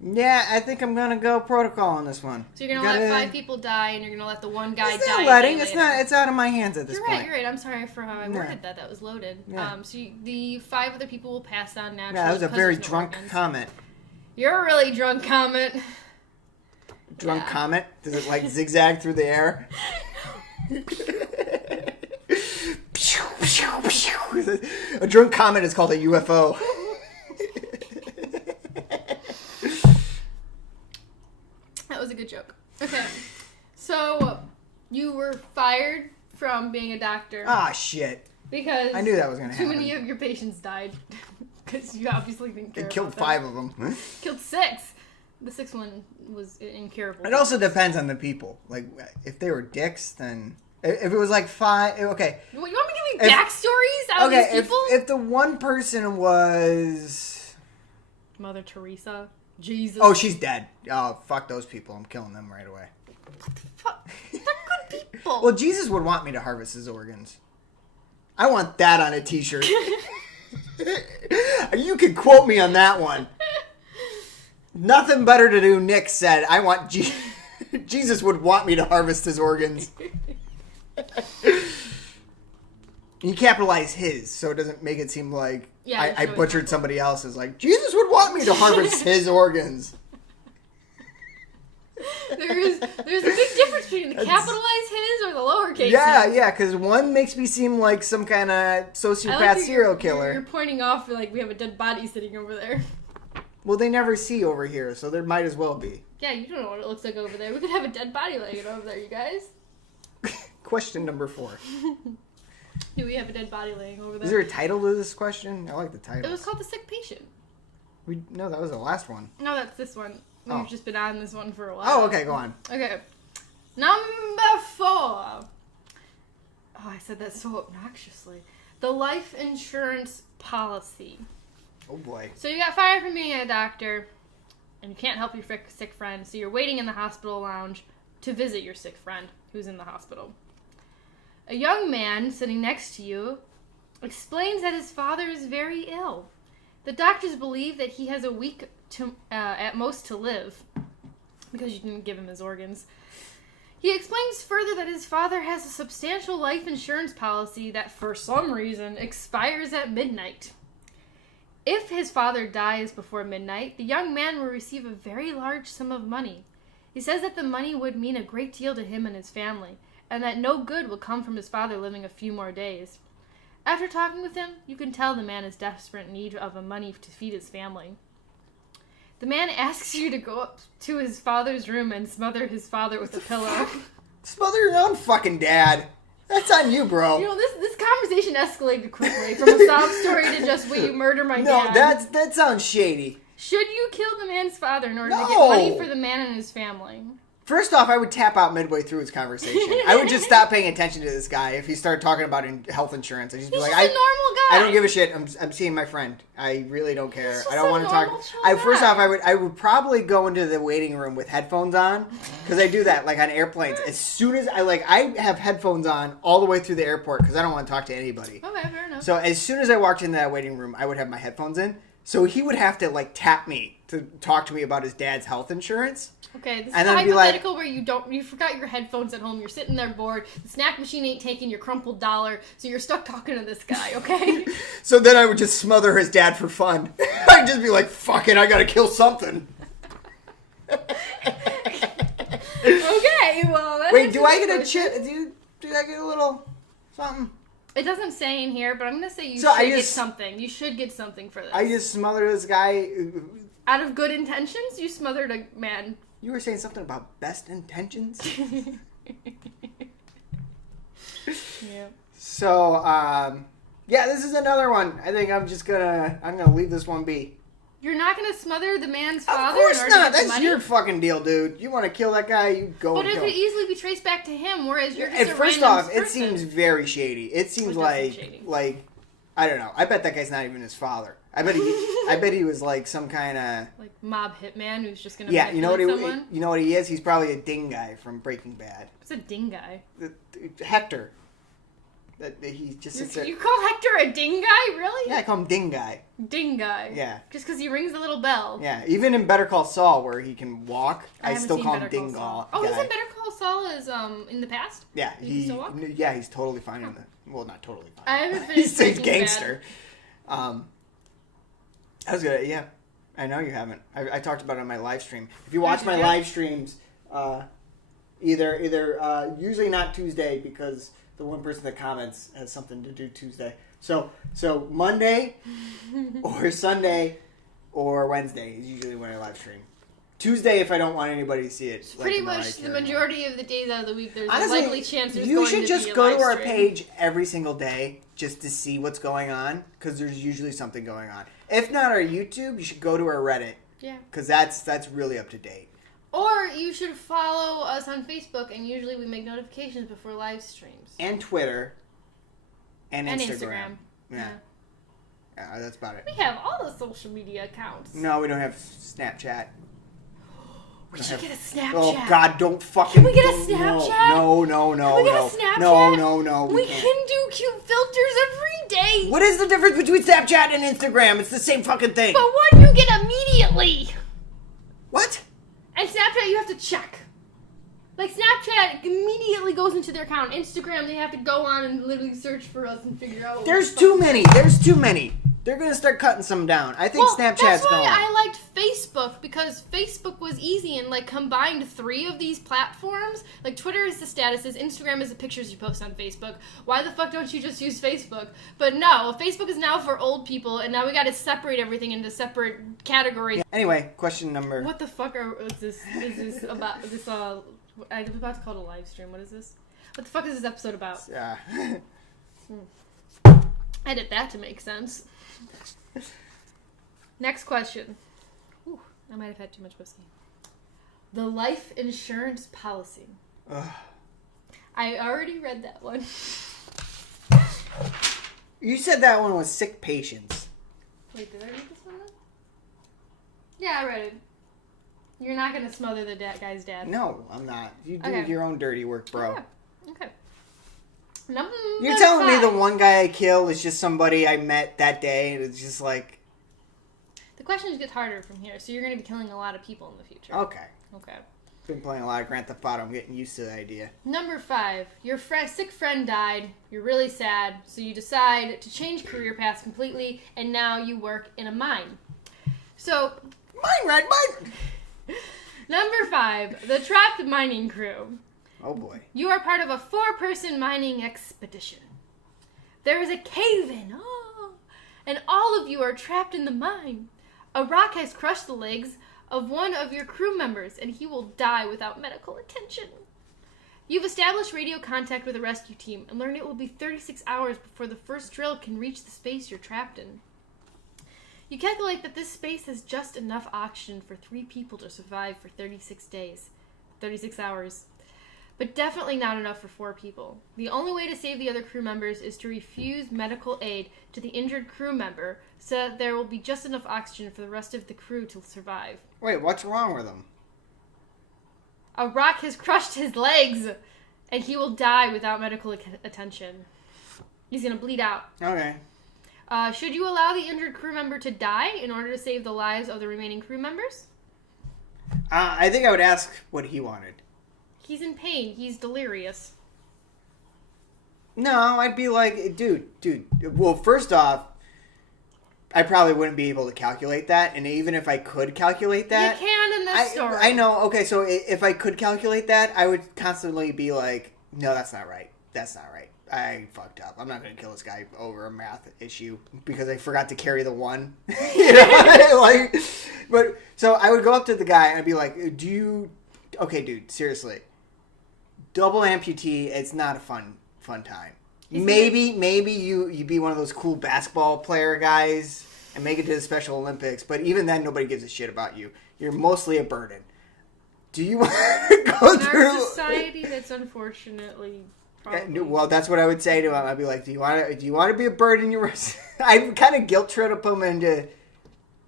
Yeah, I think I'm gonna go protocol on this one. So you're going to let 5 people die and you're going to let the one guy It's die not letting. a day It's later. not. It's out of my hands at this point. You're right. I'm sorry for how I worded that. That was loaded. Yeah. The 5 other people will pass on naturally. Yeah, that was a because very there's no drunk organs. comment. You're a really drunk comment. Drunk Yeah. comment? Does it like zigzag through the air? A drunk comet is called a UFO. That was a good joke. Okay. So, you were fired from being a doctor Ah, shit. because I knew that was going to too happen. many of your patients died. Because you obviously didn't care It killed about them. 5 of them. Killed 6. The sixth one was incurable. It also depends on the people. Like, if they were dicks, then... If it was like 5... Okay. You want me to give you backstories out of these people? If the one person was... Mother Teresa. Jesus. Oh, she's dead. Oh, fuck those people. I'm killing them right away. What the fuck? They're good people. Well, Jesus would want me to harvest his organs. I want that on a t-shirt. You can quote me on that one. Nothing better to do, Nick said. I want Jesus would want me to harvest his organs. You capitalize his, so it doesn't make it seem like I butchered somebody else's. Like, Jesus would want me to harvest his organs. There's a big difference between the capitalize his or the lowercase his. Yeah, because one makes me seem like some kind of sociopath serial killer. You're pointing off like we have a dead body sitting over there. Well, they never see over here, so there might as well be. Yeah, you don't know what it looks like over there. We could have a dead body laying over there, you guys. Question number 4. Do we have a dead body laying over there? Is there a title to this question? I like the title. It was called The Sick Patient. No, that was the last one. No, that's this one. We've just been on this one for a while. Oh, okay, go on. Okay. Number 4. Oh, I said that so obnoxiously. The life insurance policy. Oh, boy. So you got fired from being a doctor, and you can't help your sick friend, so you're waiting in the hospital lounge to visit your sick friend who's in the hospital. A young man sitting next to you explains that his father is very ill. The doctors believe that he has a week at most to live because you didn't give him his organs. He explains further that his father has a substantial life insurance policy that, for some reason, expires at midnight. If his father dies before midnight, the young man will receive a very large sum of money. He says that the money would mean a great deal to him and his family, and that no good will come from his father living a few more days. After talking with him, you can tell the man is desperate in need of money to feed his family. The man asks you to go up to his father's room and smother his father with a pillow. Smother your own fucking dad. That's on you, bro. You know, this conversation escalated quickly from a sob story to just, will you murder my dad? No, that sounds shady. Should you kill the man's father in order to get money for the man and his family? First off, I would tap out midway through his conversation. I would just stop paying attention to this guy if he started talking about health insurance. I'd just be like, a normal guy. I don't give a shit. I'm seeing my friend. I really don't care. I don't want to talk. Guy. First off, I would probably go into the waiting room with headphones on because I do that like on airplanes. As soon as I have headphones on all the way through the airport because I don't want to talk to anybody. Okay, fair enough. So as soon as I walked into that waiting room, I would have my headphones in. So he would have to like tap me to talk to me about his dad's health insurance. Okay, this and is a then hypothetical where you forgot your headphones at home, you're sitting there bored, the snack machine ain't taking your crumpled dollar, so you're stuck talking to this guy, okay? So then I would just smother his dad for fun. I'd just be like, fuck it, I gotta kill something. Okay, well, that's... Wait, do I get a chip? Do I get a little something? It doesn't say in here, but I'm gonna say you So should get something. You should get something for this. I just smothered this guy. Out of good intentions, you smothered a man. You were saying something about best intentions? Yeah. So, yeah, this is another one. I think I'm gonna leave this one be. You're not gonna smother the man's father? Of course in order not. to get the That's money? your fucking deal, dude. You want to kill that guy, you go But and it kill could him. easily be traced back to him, whereas you're just And a first random off, it person. seems very shady. It seems like I don't know. I bet that guy's not even his father. I bet he was like some kind of like mob hitman who's just gonna you know what someone. you know what he is? He's probably a ding guy from Breaking Bad. What's a ding guy? Hector. That he just sits there. You call Hector a ding guy, really? Yeah, I call him Ding Guy. Ding guy. Yeah. Just because he rings a little bell. Yeah, even in Better Call Saul, where he can walk, I haven't still seen call him Better Call Ding Saul. Guy. Oh, he's in Better Call Saul as in the past. Yeah, He still walk? Yeah, he's totally fine in the. Well, not totally fine. I haven't finished He's Breaking gangster. I was good. Yeah, I know you haven't. I talked about it on my live stream. If you watch my live streams, either usually not Tuesday because the one person that comments has something to do Tuesday. So Monday or Sunday or Wednesday is usually when I live stream. Tuesday if I don't want anybody to see it. Pretty much the majority of the days out of the week, there's Honestly, a likely chance there's you going should to just be a go live to our stream. page every single day just to see what's going on because there's usually something going on. If not our YouTube, you should go to our Reddit Yeah. Because that's really up to date. Or you should follow us on Facebook, and usually we make notifications before live streams. And Twitter. And Instagram. Instagram. Yeah. Yeah, that's about it. We have all the social media accounts. No, we don't have Snapchat. We should get a Snapchat. Oh, God, don't fucking... Can we get a Snapchat? No. Can we get a Snapchat? No. We can do cute filters every day. What is the difference between Snapchat and Instagram? It's the same fucking thing. But one you get immediately. What? And Snapchat, you have to check. Like, Snapchat immediately goes into their account. Instagram, they have to go on and literally search for us and figure out... There's too many. They're going to start cutting some down. I think Snapchat's that's why going. I liked Facebook, because Facebook was easy and, like, combined 3 of these platforms. Like, Twitter is the statuses, Instagram is the pictures you post on Facebook. Why the fuck don't you just use Facebook? But no, Facebook is now for old people, and now we gotta separate everything into separate categories. Yeah. Anyway, question number... What the fuck is this about? This, I'm about to call it a live stream. What is this? What the fuck is this episode about? Edit that to make sense. Next question. Ooh, I might have had too much whiskey. The life insurance policy. Ugh. I already read that one. You said that one was sick patients. Wait, did I read this one then? Yeah, I read it. You're not going to smother the guy's dad. No, I'm not. You do Okay. your own dirty work, bro. Okay. You're telling me the one guy I kill is just somebody I met that day, and it's just like... The questions get harder from here, so you're going to be killing a lot of people in the future. Okay. Okay. Been playing a lot of Grand Theft Auto. I'm getting used to the idea. Number 5. Your sick friend died. You're really sad, so you decide to change career paths completely, and now you work in a mine. So... Mine. Number 5. The trapped mining crew. Oh boy. You are part of a 4-person mining expedition. There is a cave-in. Oh, and all of you are trapped in the mine. A rock has crushed the legs of one of your crew members, and he will die without medical attention. You've established radio contact with the rescue team and learn it will be 36 hours before the first drill can reach the space you're trapped in. You calculate that this space has just enough oxygen for 3 people to survive for 36 hours. But definitely not enough for 4 people. The only way to save the other crew members is to refuse medical aid to the injured crew member so that there will be just enough oxygen for the rest of the crew to survive. Wait, what's wrong with him? A rock has crushed his legs, and he will die without medical attention. He's going to bleed out. Okay. Should you allow the injured crew member to die in order to save the lives of the remaining crew members? I think I would ask what he wanted. He's in pain. He's delirious. No, I'd be like, dude. Well, first off, I probably wouldn't be able to calculate that. And even if I could calculate that... You can in this story. I know. Okay, so if I could calculate that, I would constantly be like, no, that's not right. I fucked up. I'm not going to kill this guy over a math issue because I forgot to carry the 1. You know? But so I would go up to the guy and I'd be like, okay, dude, seriously. Double amputee, it's not a fun time. Maybe you be one of those cool basketball player guys and make it to the Special Olympics, but even then nobody gives a shit about you. You're mostly a burden. Do you want to go through... In our society, that's unfortunately... Probably. Well, that's what I would say to him. I'd be like, do you want to be a burden? I kind of guilt trip him into...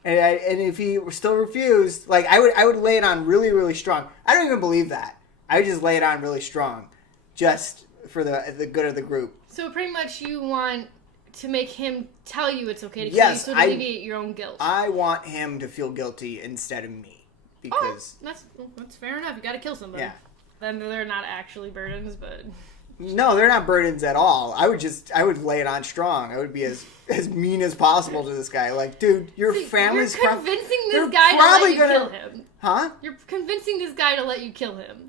And if he still refused, like, I would lay it on really, really strong. I don't even believe that. I would just lay it on really strong, just for the good of the group. So pretty much you want to make him tell you it's okay to kill you, so to alleviate your own guilt. I want him to feel guilty instead of me, because that's fair enough. You got to kill somebody. Yeah. Then they're not actually burdens, but no, they're not burdens at all. I would lay it on strong. I would be as mean as possible to this guy. Like, dude, your family's You're convincing this guy to let you kill him. Huh? You're convincing this guy to let you kill him.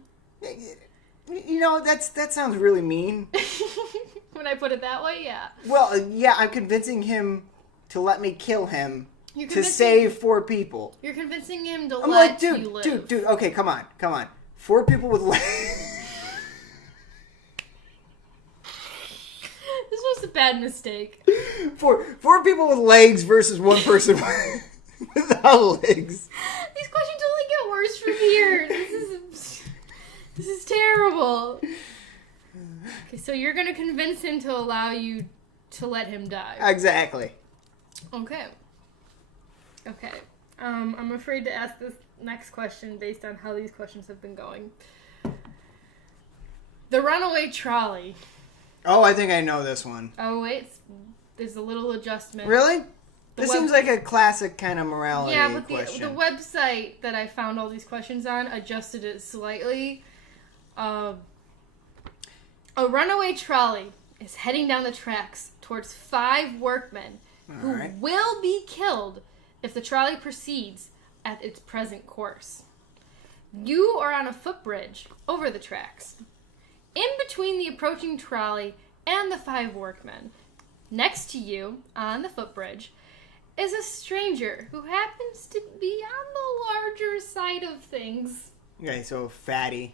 You know, that sounds really mean. When I put it that way, yeah. Well, yeah, I'm convincing him to let me kill him to save 4 people. You're convincing him to I'm let like, you live. Dude, okay, come on. 4 people with legs. This was a bad mistake. 4 people with legs versus 1 person Without legs. These questions only get worse from here. This is terrible. Okay, so you're gonna convince him to allow you to let him die. Exactly. Okay. I'm afraid to ask this next question based on how these questions have been going. The runaway trolley. Oh, I think I know this one. Oh, wait. There's a little adjustment. Really? This seems like a classic kind of morality question. Yeah, but the website that I found all these questions on adjusted it slightly. A runaway trolley is heading down the tracks towards 5 workmen who will be killed if the trolley proceeds at its present course. You are on a footbridge over the tracks. In between the approaching trolley and the 5 workmen, next to you on the footbridge is a stranger who happens to be on the larger side of things. Okay, so fatty.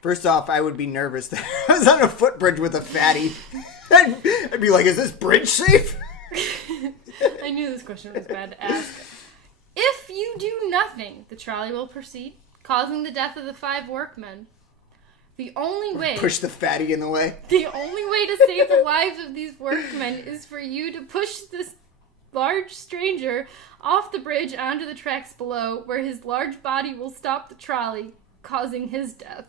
First off, I would be nervous that I was on a footbridge with a fatty. I'd be like, is this bridge safe? I knew this question was bad to ask. If you do nothing, the trolley will proceed, causing the death of the 5 workmen. The only way... Push the fatty in the way? The only way to save the lives of these workmen is for you to push this large stranger off the bridge onto the tracks below, where his large body will stop the trolley, causing his death.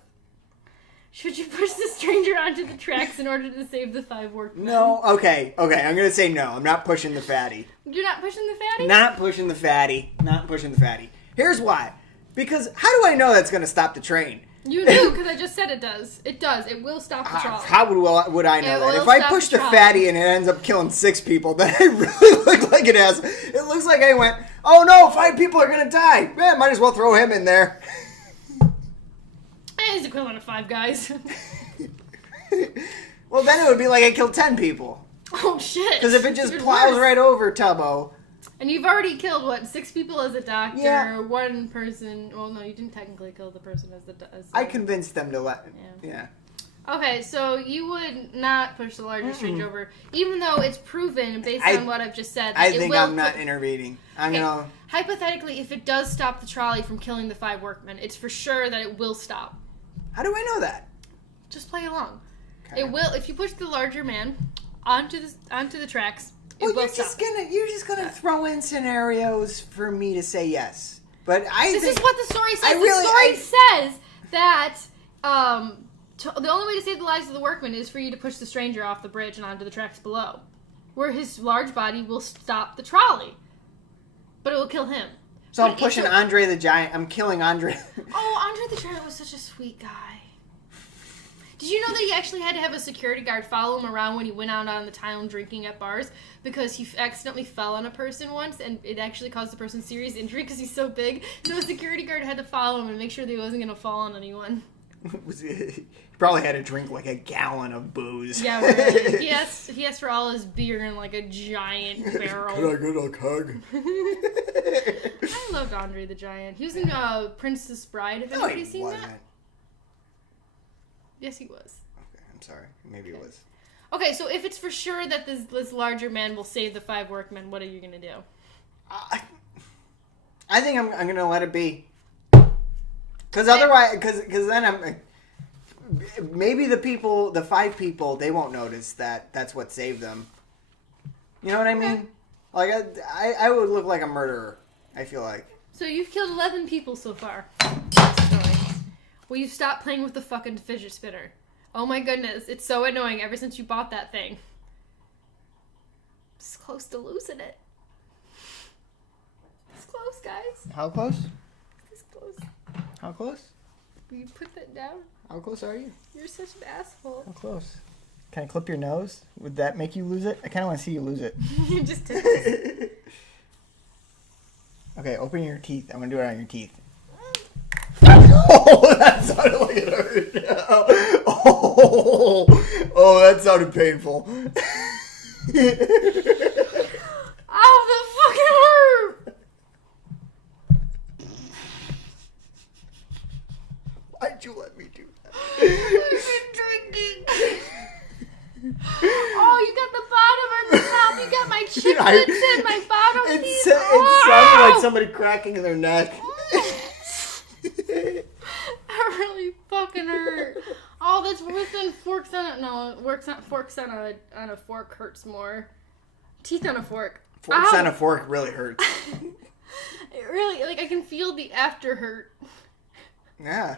Should you push the stranger onto the tracks in order to save the 5 workmen? No. Okay, I'm going to say no. I'm not pushing the fatty. You're not pushing the fatty? Not pushing the fatty. Not pushing the fatty. Here's why. Because how do I know that's going to stop the train? You do, because I just said it does. It does. It will stop the trolley. How would I know that? If I push the fatty and it ends up killing 6 people, then I really look like an ass. It looks like I went, oh no, 5 people are going to die. Man, might as well throw him in there. He's equivalent of 5 guys. Well, then it would be like I killed 10 people. Oh, shit. Because if it just plows right over Tubbo. And you've already killed, what, 6 people as a doctor? Yeah. 1 person. Well, no, you didn't technically kill the person as the... I convinced them to let... Yeah. Okay, so you would not push the larger stranger over, even though it's proven, based on what I've just said, that I think I'm not intervening. I'm going to... Hypothetically, if it does stop the trolley from killing the 5 workmen, it's for sure that it will stop. How do I know that? Just play along. Okay. It will, if you push the larger man onto the tracks, you're just gonna throw in scenarios for me to say yes. But this is what the story says. The story says that the only way to save the lives of the workmen is for you to push the stranger off the bridge and onto the tracks below, where his large body will stop the trolley, but it will kill him. So I'm pushing Andre the Giant. I'm killing Andre. Oh, Andre the Giant was such a sweet guy. Did you know that he actually had to have a security guard follow him around when he went out on the town drinking at bars because he accidentally fell on a person once and it actually caused the person serious injury because he's so big? So the security guard had to follow him and make sure that he wasn't going to fall on anyone. He probably had to drink like a gallon of booze. Yeah, really. He asked for all his beer in like a giant barrel. Can I get a keg? I loved Andre the Giant. He was in Princess Bride. Have anybody seen that? Yes, he was. Okay, I'm sorry. Maybe it was. Okay, so if it's for sure that this larger man will save the 5 workmen, what are you going to do? I think I'm going to let it be. Because otherwise, because then maybe the 5 people, they won't notice that that's what saved them. You know what I mean? Like, I would look like a murderer, I feel like. So you've killed 11 people so far. Will you stop playing with the fucking fidget spinner? Oh my goodness, it's so annoying ever since you bought that thing. It's close to losing it. It's close, guys. How close? It's close. How close? Will you put that down? How close are you? You're such an asshole. How close? Can I clip your nose? Would that make you lose it? I kind of want to see you lose it. You just did this. Okay, open your teeth. I want to do it on your teeth. Oh, that sounded like it hurt. Oh, that sounded painful. Ow, that fucking hurt! Why'd you let me do that? I've been drinking. Oh, you got the bottom of the mouth. You got my chin. It said my bottom It teeth. sounded like somebody cracking their neck. That really fucking hurt. Oh, that's worse than forks on a... No, forks on a fork hurts more. Teeth on a fork. Forks on a fork really hurts. It really, like, I can feel the after hurt. Yeah.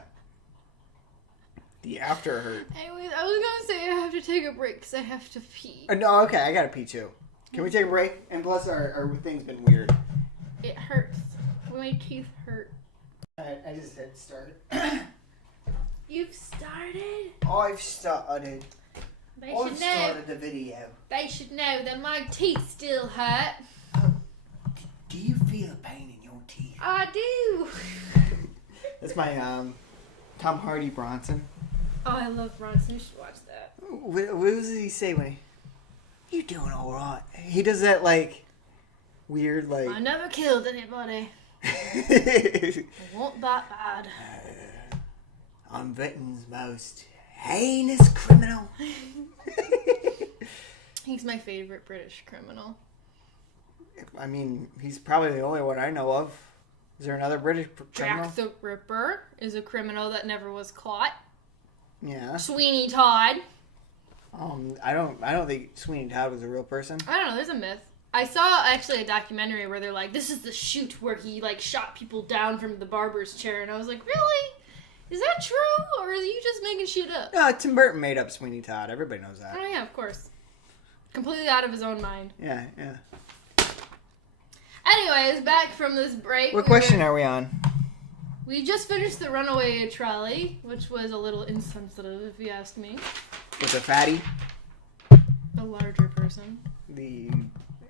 The after hurt. Anyways, I was gonna say I have to take a break because I have to pee. No, okay, I gotta pee too. Can we take a break? And plus, our thing's been weird. It hurts. My teeth hurt. I just hit start. You've started? I've started. I've started the video. They should know that my teeth still hurt. Do you feel pain in your teeth? I do. That's my Tom Hardy Bronson. Oh, I love Bronson. You should watch that. What does he say when you doing all right? He does that like weird like. I never killed anybody. I want that bad. I'm Britain's most heinous criminal. He's my favorite British criminal. I mean, he's probably the only one I know of. Is there another British criminal? Jack the Ripper is a criminal that never was caught. Yeah. Sweeney Todd. I don't think Sweeney Todd was a real person. I don't know. There's a myth. I saw actually a documentary where they're like, this is the shoot where he like shot people down from the barber's chair, and I was like, really? Is that true, or are you just making shit up? No, Tim Burton made up Sweeney Todd. Everybody knows that. Oh yeah, of course. Completely out of his own mind. Yeah, yeah. Anyways, back from this break. What question are we on? We just finished the runaway trolley, which was a little insensitive, if you ask me. With a fatty? A larger person.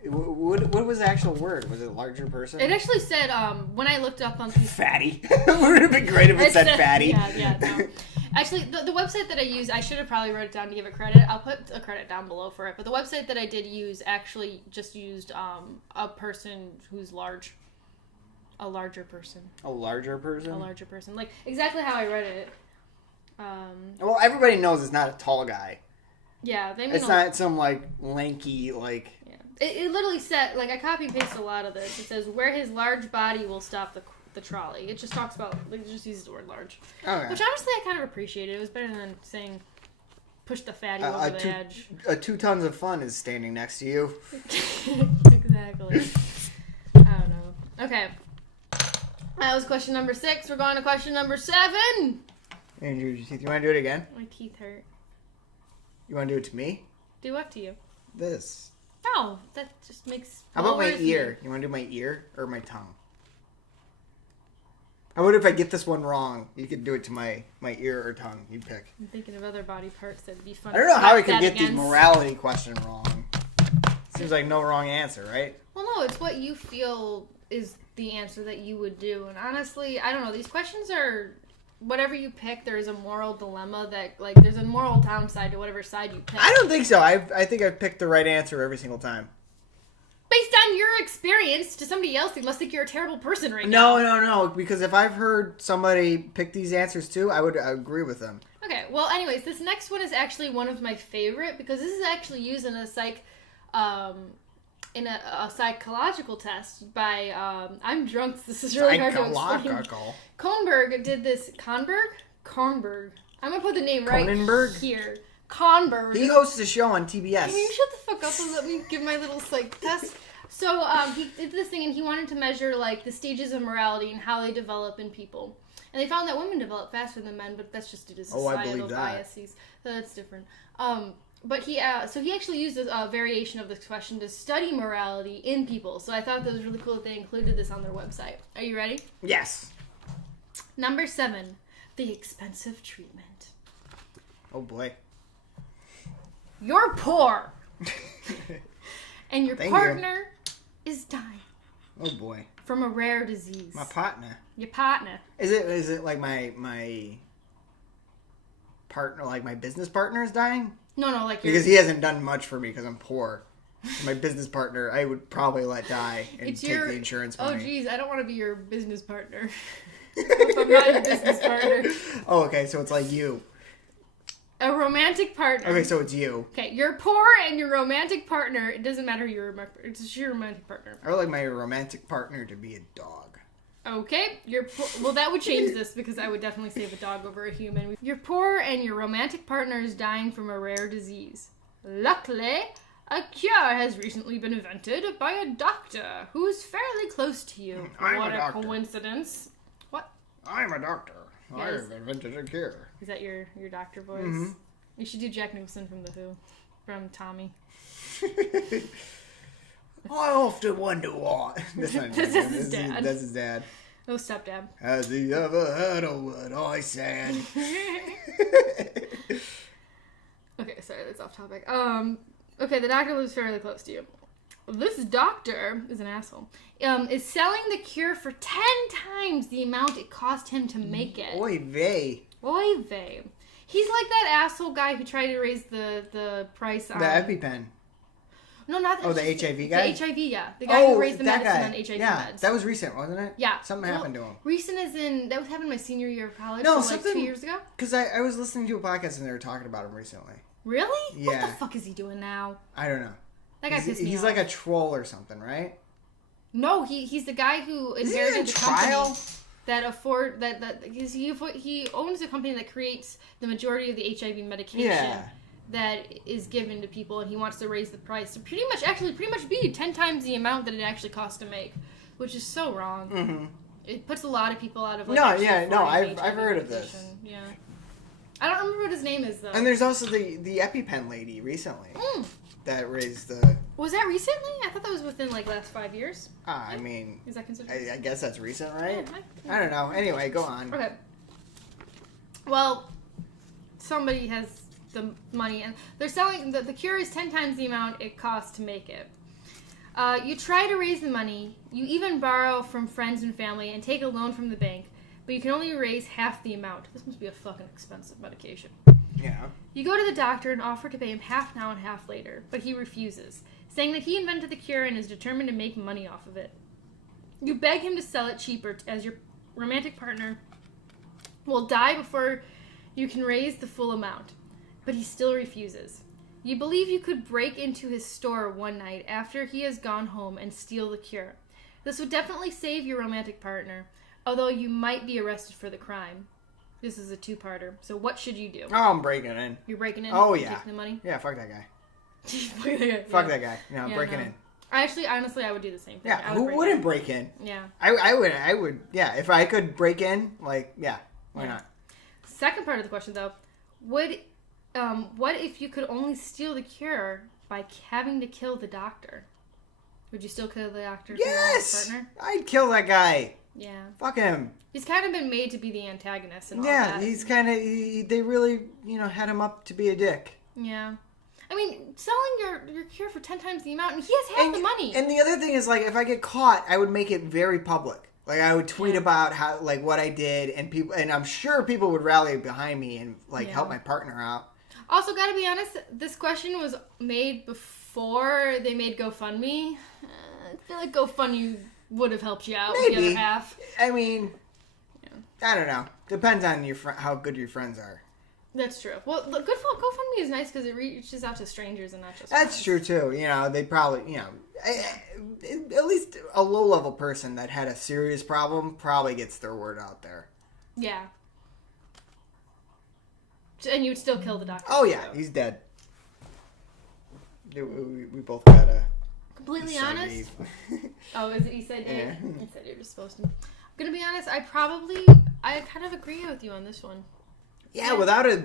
What was the actual word? Was it larger person? It actually said, when I looked up on... Fatty. It would have been great if it said fatty. Yeah, no. Actually, the website that I used, I should have probably wrote it down to give it credit. I'll put a credit down below for it. But the website that I did use actually just used a person who's large. A larger person. A larger person? A larger person. Like, exactly how I read it. Well, everybody knows it's not a tall guy. Yeah, they mean it's not some, like, lanky, like... Yeah. It literally said, like, I copy and pasted a lot of this. It says, where his large body will stop the trolley. It just talks about, like, it just uses the word large. Okay. Which, honestly, I kind of appreciated. It was better than saying, push the fatty over the edge. 2 tons of fun is standing next to you. Exactly. I don't know. Okay. That was question number 6. We're going to question number 7. Andrew, you want to do it again? My teeth hurt. You want to do it to me? Do what to you? This. No, that just makes... How about my ear? You want to do my ear or my tongue? How about if I get this one wrong, you could do it to my ear or tongue? You pick. I'm thinking of other body parts that'd be fun. I don't know how I could get these morality question wrong. Seems like no wrong answer, right? Well, no, it's what you feel is the answer that you would do. And honestly, I don't know. These questions are... Whatever you pick, there's a moral dilemma that, like, there's a moral downside to whatever side you pick. I don't think so. I think I've picked the right answer every single time. Based on your experience, to somebody else, they must think you're a terrible person right now. No. Because if I've heard somebody pick these answers too, I would agree with them. Okay. Well, anyways, this next one is actually one of my favorite because this is actually used in a a psychological test by I'm drunk. This is really hard to explain. Kornberg did this. Kornberg. I'm gonna put the name right here. Kornberg. He hosts a show on TBS. Can you shut the fuck up and let me give my little psych test? So he did this thing and he wanted to measure like the stages of morality and how they develop in people. And they found that women develop faster than men, but that's just due to societal biases. So that's different. But he actually used a variation of this question to study morality in people. So I thought that was really cool that they included this on their website. Are you ready? Yes. Number 7, the expensive treatment. Oh boy. You're poor. And your partner is dying. Oh boy. From a rare disease. My partner. Your partner. Is it like my partner, like my business partner is dying? No, like because he hasn't done much for me because I'm poor. My business partner, I would probably let die and take the insurance money. Oh, geez, I don't want to be your business partner. I'm not your business partner. Oh, okay, so it's like you. A romantic partner. Okay, so it's you. Okay, you're poor and your romantic partner. It doesn't matter who it's just your romantic partner. I would like my romantic partner to be a dog. Okay, well, that would change this because I would definitely save a dog over a human. You're poor and your romantic partner is dying from a rare disease. Luckily, a cure has recently been invented by a doctor who is fairly close to you. What a coincidence. What? I'm a doctor. I've invented a cure. Is that your doctor voice? Mm-hmm. You should do Jack Nicholson from The Who. From Tommy. I often wonder why. That's his dad. That's his dad. Oh, stepdad. Has he ever heard of what I said? Okay, sorry, that's off topic. Okay, the doctor lives fairly close to you. This doctor is an asshole. Is selling the cure for 10 times the amount it cost him to make it. Oy vey. Oy vey. He's like that asshole guy who tried to raise the price on... The EpiPen. No, not the... Oh, the HIV guy? The HIV, yeah. The guy who raised the medicine guy. on HIV yeah, meds. that was recent, wasn't it? Yeah. Something happened to him. Recent as in... That was happening my senior year of college. No, so something... like 2 years ago? Because I was listening to a podcast and they were talking about him recently. Really? Yeah. What the fuck is he doing now? I don't know. That guy pissed me off. He's like a troll or something, right? No, he's the guy who inherited the company that he owns a company that creates the majority of the HIV medication that is given to people, and he wants to raise the price to pretty much be 10 times the amount that it actually costs to make, which is so wrong. Mm-hmm. It puts a lot of people out of I've heard of this. Yeah, I don't remember what his name is though. And there's also the EpiPen lady recently that raised the. Was that recently? I thought that was within like last 5 years. I mean, is that considered? I guess that's recent, right? Yeah, I don't know. Anyway, go on. Okay. Well, somebody has the money, and they're selling the cure is 10 times the amount it costs to make it. You try to raise the money. You even borrow from friends and family and take a loan from the bank, but you can only raise half the amount. This must be a fucking expensive medication. Yeah. You go to the doctor and offer to pay him half now and half later, but he refuses, saying that he invented the cure and is determined to make money off of it. You beg him to sell it cheaper as your romantic partner will die before you can raise the full amount, but he still refuses. You believe you could break into his store one night after he has gone home and steal the cure. This would definitely save your romantic partner, although you might be arrested for the crime. This is a two-parter. So what should you do? Oh, I'm breaking in. You're breaking in? Oh, yeah. Taking the money? Yeah, fuck that guy. Fuck that guy. No, yeah, breaking in. Honestly, I would do the same thing. Yeah, who wouldn't break in? Yeah. I would, yeah. If I could break in, like, yeah, why not? Second part of the question, though, what if you could only steal the cure by having to kill the doctor? Would you still kill the doctor? Yes! Partner? I'd kill that guy. Yeah. Fuck him. He's kind of been made to be the antagonist and all that. Yeah, he's kind of, they really, had him up to be a dick. Yeah. I mean, selling your cure for 10 times the amount, and he has half the money. And the other thing is, like, if I get caught, I would make it very public. Like, I would tweet about how, like, what I did, and I'm sure people would rally behind me and, like, help my partner out. Also, gotta be honest, this question was made before they made GoFundMe. I feel like GoFundMe would have helped you out with the other half. I mean, I don't know. Depends on how good your friends are. That's true. Well, the GoFundMe is nice because it reaches out to strangers and not just That's friends. true, too. They probably, at least a low-level person that had a serious problem probably gets their word out there. Yeah. And you'd still kill the doctor. Oh, yeah. He's dead. We both got a... Completely honest? Oh, is it you said Dave? Yeah. You said you're just supposed to. I'm gonna be honest, I kind of agree with you on this one. Yeah, without a,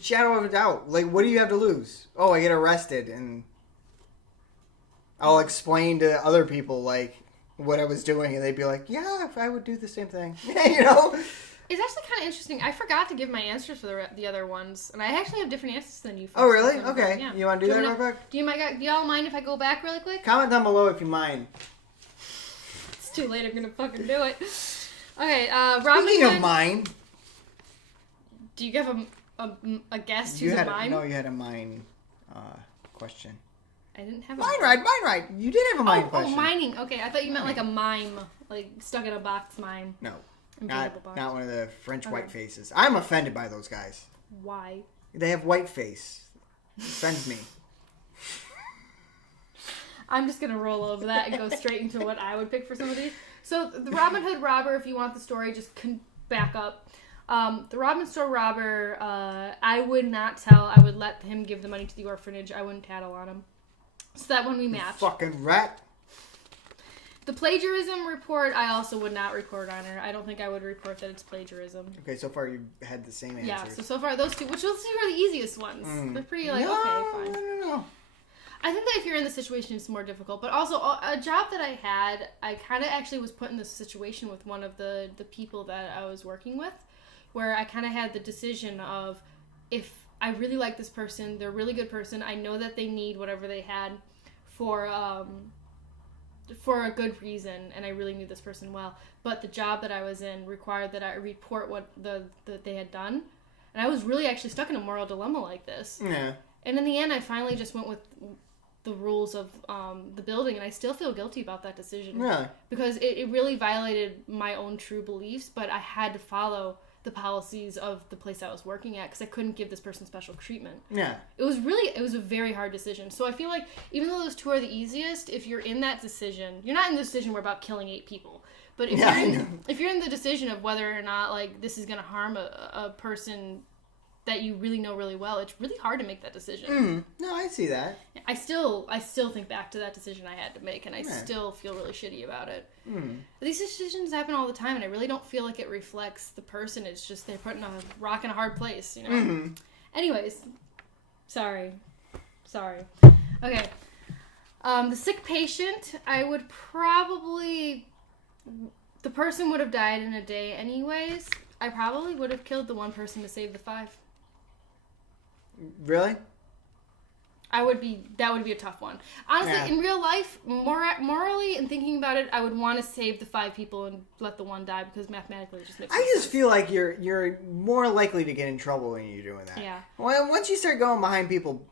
shadow of a doubt. Like, what do you have to lose? Oh, I get arrested, and I'll explain to other people, like, what I was doing, and they'd be like, yeah, I would do the same thing. It's actually kind of interesting. I forgot to give my answers for the other ones, and I actually have different answers than you. Oh, really? Okay. Yeah. You want to do that real quick? Do y'all mind if I go back really quick? Comment down below if you mind. It's too late. I'm going to fucking do it. Okay, Speaking of mine. Do you have a guest who's a mime? No, you had a mine question. I didn't have Mine ride. You did have a mine question. Oh, mining. Okay, I thought you meant like a mime, like stuck in a box mime. No. Not one of the French white faces. I'm offended by those guys. Why? They have white face. Offends me. I'm just gonna roll over that and go straight into what I would pick for some of these. So the Robin Hood robber, if you want the story, just back up. The Robin store robber, I would not tell. I would let him give the money to the orphanage. I wouldn't tattle on him. So that one we match. Fucking rat. The plagiarism report, I also would not report on her. I don't think I would report that it's plagiarism. Okay, so far you had the same answer. Yeah, so far those two, which those two are the easiest ones. They're pretty okay, fine. No. I think that if you're in the situation, it's more difficult. But also, a job that I had, I kind of actually was put in this situation with one of the people that I was working with, where I kind of had the decision of, if I really like this person, they're a really good person, I know that they need whatever they had for a good reason, and I really knew this person well, but the job that I was in required that I report what that they had done, and I was really actually stuck in a moral dilemma like this. Yeah. And in the end, I finally just went with the rules of the building, and I still feel guilty about that decision. Really? Because it really violated my own true beliefs, but I had to follow the policies of the place I was working at because I couldn't give this person special treatment. Yeah. It was a very hard decision. So I feel like even though those two are the easiest, if you're in that decision, you're not in the decision where about killing 8 people. But if you're in the decision of whether or not like this is going to harm a person that you really know really well, it's really hard to make that decision. No, I see that. I still think back to that decision I had to make, and I still feel really shitty about it. These decisions happen all the time, and I really don't feel like it reflects the person. It's just they're putting a rock in a hard place, you know? Anyways. Sorry. Okay. The sick patient, I would probably... The person would have died in a day anyways. I probably would have killed the one person to save the 5. Really? That would be a tough one. Honestly, in real life, morally and thinking about it, I would want to save the 5 people and let the one die because mathematically it just makes sense. I just feel like you're more likely to get in trouble when you're doing that. Yeah. Well, once you start going behind people's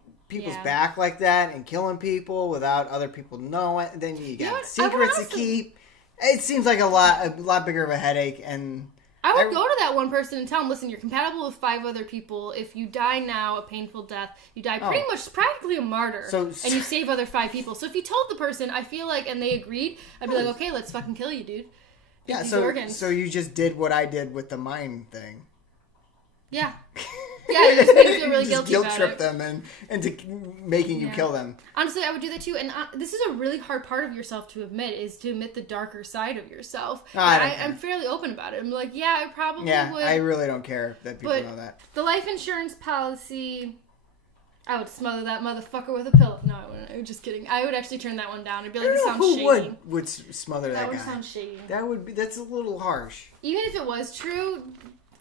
back like that and killing people without other people knowing, then you got secrets to keep. It seems like a lot bigger of a headache, and I would go to that one person and tell them, listen, you're compatible with 5 other people. If you die now, a painful death, you die pretty much practically a martyr. And you save other 5 people. So if you told the person, I feel like, and they agreed, I'd be like, okay, let's fucking kill you, dude. Yeah, so you just did what I did with the mine thing. Yeah. Yeah, you just made me feel really guilty guilt about trip it. them into making you kill them. Honestly, I would do that too. And this is a really hard part of yourself to admit, is to admit the darker side of yourself. I'm fairly open about it. I'm like, I probably would. Yeah, I really don't care that people know that. The life insurance policy, I would smother that motherfucker with a pillow. No, I wouldn't. I was just kidding. I would actually turn that one down. I'd be like, this sounds shady. Who would smother that guy? That would sound shady. That's a little harsh. Even if it was true...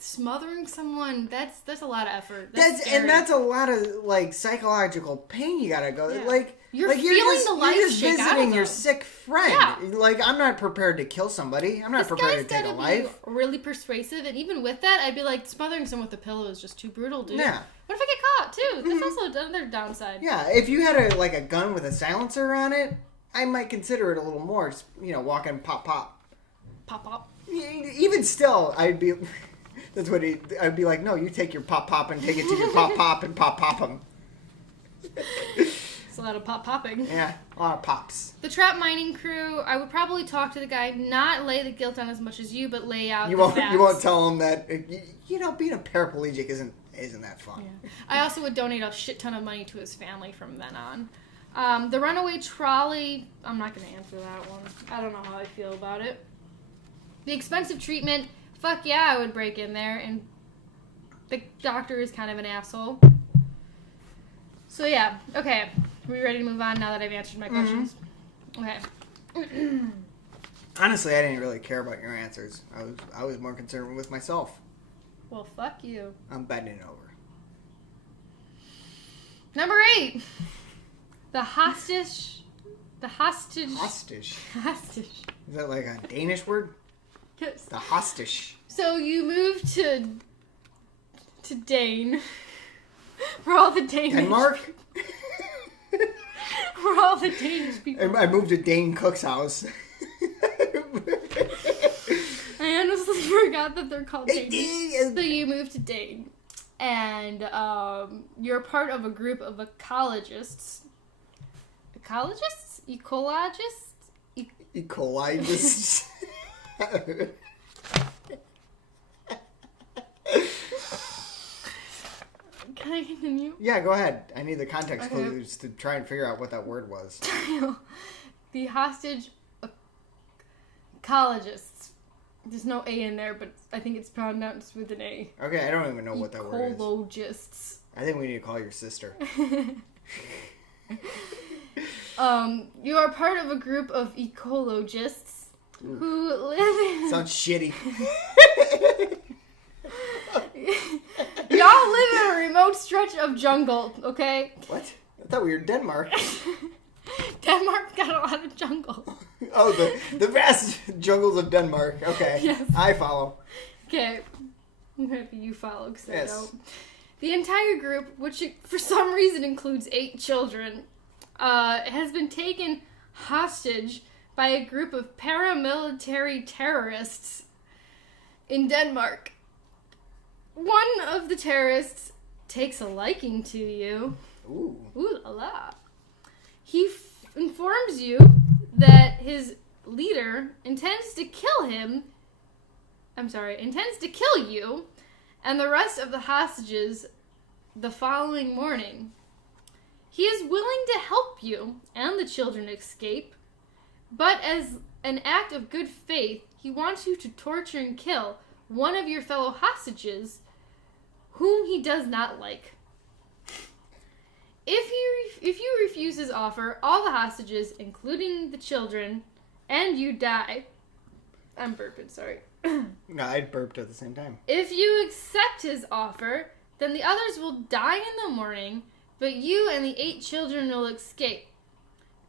Smothering someone, that's a lot of effort. That's a lot of like psychological pain you gotta go. Yeah. Like you're just visiting your sick friend. Yeah. Like I'm not prepared to kill somebody. I'm not prepared to take a life. Really persuasive, and even with that, I'd be like, smothering someone with a pillow is just too brutal, dude. Yeah. What if I get caught too? That's also another downside. Yeah, if you had a gun with a silencer on it, I might consider it a little more. Just, walking pop pop. Pop pop. Even still, I'd be. That's what I'd be like, no, you take your pop and take it to your pop and pop them. It's a lot of popping. Yeah, a lot of pops. The trap mining crew, I would probably talk to the guy, not lay the guilt on as much as you, but lay out the facts. You won't tell him that, being a paraplegic isn't that fun. Yeah. I also would donate a shit ton of money to his family from then on. The runaway trolley, I'm not going to answer that one. I don't know how I feel about it. The expensive treatment... Fuck yeah, I would break in there, and the doctor is kind of an asshole. So yeah, okay. Are we ready to move on now that I've answered my questions? Okay. Honestly, I didn't really care about your answers. I was more concerned with myself. Well, fuck you. I'm bending over. Number 8. The hostage. Hostage. Is that like a Danish word? Yes. The hostage. So you moved to Dane. For all the Danish... Denmark? For all the Danish people. I moved to Dane Cook's house. I honestly forgot that they're called Danish. So you moved to Dane. And you're part of a group of ecologists. Ecologists? Ecologists? Ecologists. Can I continue? Yeah, go ahead. I need the context clues to try and figure out what that word was. The hostage ecologists. There's no A in there, but I think it's pronounced with an A. Okay, I don't even know what that word is. Ecologists. I think we need to call your sister. You are part of a group of ecologists who live in... Sounds shitty. Y'all live in a remote stretch of jungle, okay? What? I thought we were in Denmark. Denmark's got a lot of jungle. Oh, the vast jungles of Denmark. Okay. Yes. I follow. Okay. I'm happy you follow, because I Yes. don't. The entire group, which for some reason includes 8 children, has been taken hostage by a group of paramilitary terrorists in Denmark. One of the terrorists takes a liking to you. Ooh. Ooh la la. He informs you that his leader intends to kill you and the rest of the hostages the following morning. He is willing to help you and the children escape, but as an act of good faith, he wants you to torture and kill one of your fellow hostages whom he does not like. If you refuse his offer, all the hostages, including the children, and you die. I'm burping, sorry. No, I burped at the same time. If you accept his offer, then the others will die in the morning, but you and the 8 children will escape.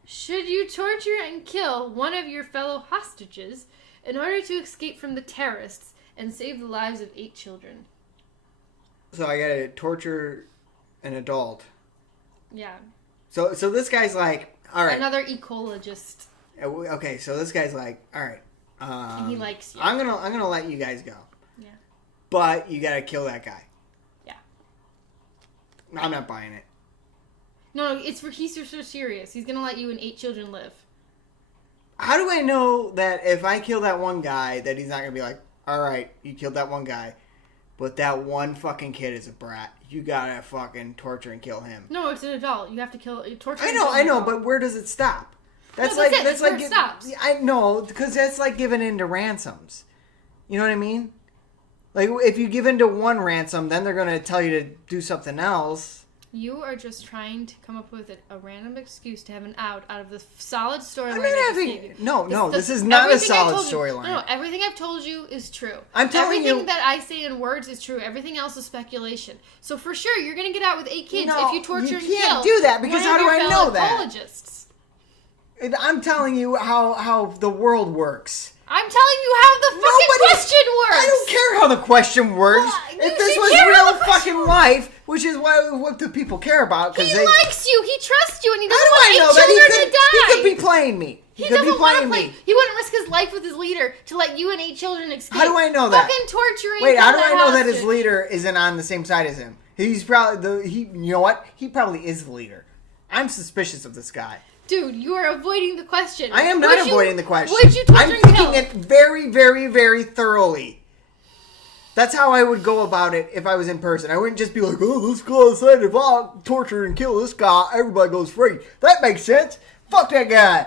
Should you torture and kill one of your fellow hostages in order to escape from the terrorists and save the lives of 8 children? So I gotta torture an adult. Yeah. So this guy's like, all right. Another ecologist. Okay, so this guy's like, all right. And he likes you. I'm gonna let you guys go. Yeah. But you gotta kill that guy. Yeah. I'm not buying it. No, he's so serious. He's gonna let you and 8 children live. How do I know that if I kill that one guy, that he's not gonna be like, all right, you killed that one guy, but that one fucking kid is a brat. You gotta fucking torture and kill him. No, it's an adult. You have to torture. I know, but where does it stop? That's where it stops. I know, because that's like giving in to ransoms. You know what I mean? Like, if you give in to one ransom, then they're gonna tell you to do something else. You are just trying to come up with a random excuse to have an out of the solid storyline. I'm not having... No, this is not a solid storyline. No, everything I've told you is true. I'm telling you... Everything that I say in words is true. Everything else is speculation. So for sure, you're going to get out with 8 kids if you torture and kill. You can't do that, because how do I know that? Ecologists. I'm telling you how the world works. I'm telling you how the fucking question works. I don't care how the question works. If this was real fucking life, which is what do people care about? He likes you. He trusts you, and he doesn't want 8 children to die. He could be playing me. He doesn't want to play. He wouldn't risk his life with his leader to let you and 8 children escape. How do I know that? Fucking torturing. Wait, how do I know that his leader isn't on the same side as him? He's probably you know what? He probably is the leader. I'm suspicious of this guy. Dude, you are avoiding the question. I am not avoiding the question. Would you torture I'm and kill? thinking it very, very, very thoroughly. That's how I would go about it if I was in person. I wouldn't just be like, oh, let's go outside. If I torture and kill this guy, everybody goes free. That makes sense. Fuck that guy.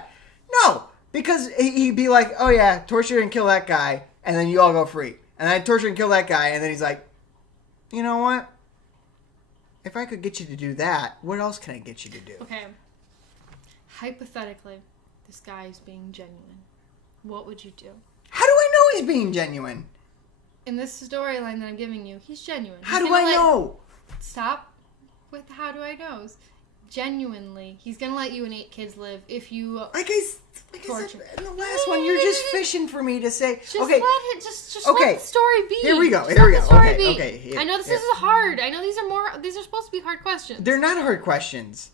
No, because he'd be like, oh yeah, torture and kill that guy, and then you all go free. And I torture and kill that guy, and then he's like, you know what? If I could get you to do that, what else can I get you to do? Okay. Hypothetically, this guy is being genuine. What would you do? How do I know he's being genuine? In this storyline that I'm giving you, he's genuine. How do I know? Stop with how do I know? Genuinely, he's gonna let you and 8 kids live if you like I said in the last one, you're just fishing for me to say. Just okay, let the story be. Here we go. Okay. I know this is hard. I know these are supposed to be hard questions. They're not hard questions.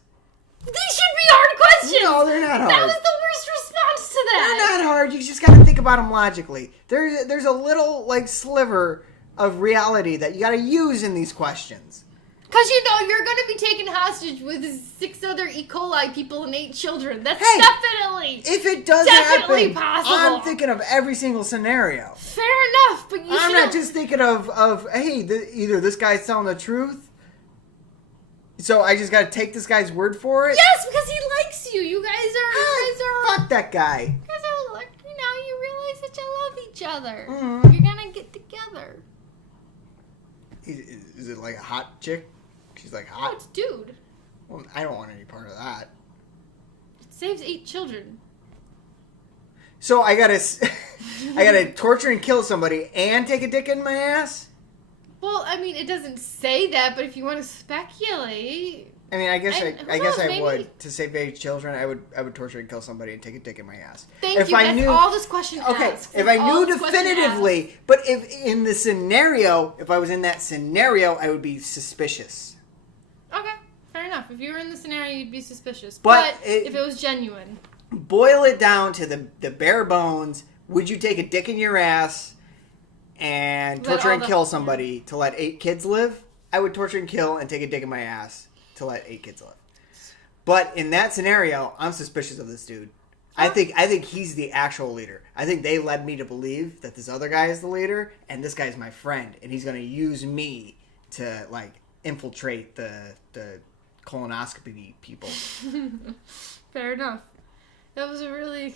These should be hard questions. No, they're not hard. That was the worst response to that. They're not hard. You just got to think about them logically. There's a little like sliver of reality that you got to use in these questions. Because, you're going to be taken hostage with 6 other E. coli people and 8 children. That's Hey, definitely if it does definitely happen, possible. I'm thinking of every single scenario. Fair enough, but I'm not just thinking of hey, either this guy's telling the truth, so I just got to take this guy's word for it. Yes, because he likes you. You guys are. Fuck that guy. You guys are, you realize that you love each other. Mhm. You're gonna get together. Is it like a hot chick? She's like Oh, hot. it's dude. Well, I don't want any part of that. It saves 8 children. So I gotta torture and kill somebody and take a dick in my ass. Well, I mean, it doesn't say that, but if you want to speculate, I mean, I guess And I who guess knows, I maybe- would to save 8 children. I would torture and kill somebody and take a dick in my ass. thank you. That's all this question Okay, asks. if That's I all knew this question definitively, but if in the scenario, if I was in that scenario, I would be suspicious. asks. Okay, fair enough. If you were in the scenario, you'd be suspicious. But if it was genuine, Boil it down to the bare bones. Would you take a dick in your ass and Let torture all and the- kill somebody to let 8 kids live? I would torture and kill and take a dick in my ass to let 8 kids live. But in that scenario, I'm suspicious of this dude. I think he's the actual leader. I think they led me to believe that this other guy is the leader, and this guy's my friend, and he's going to use me to infiltrate the colonoscopy people. fair enough. That was a really.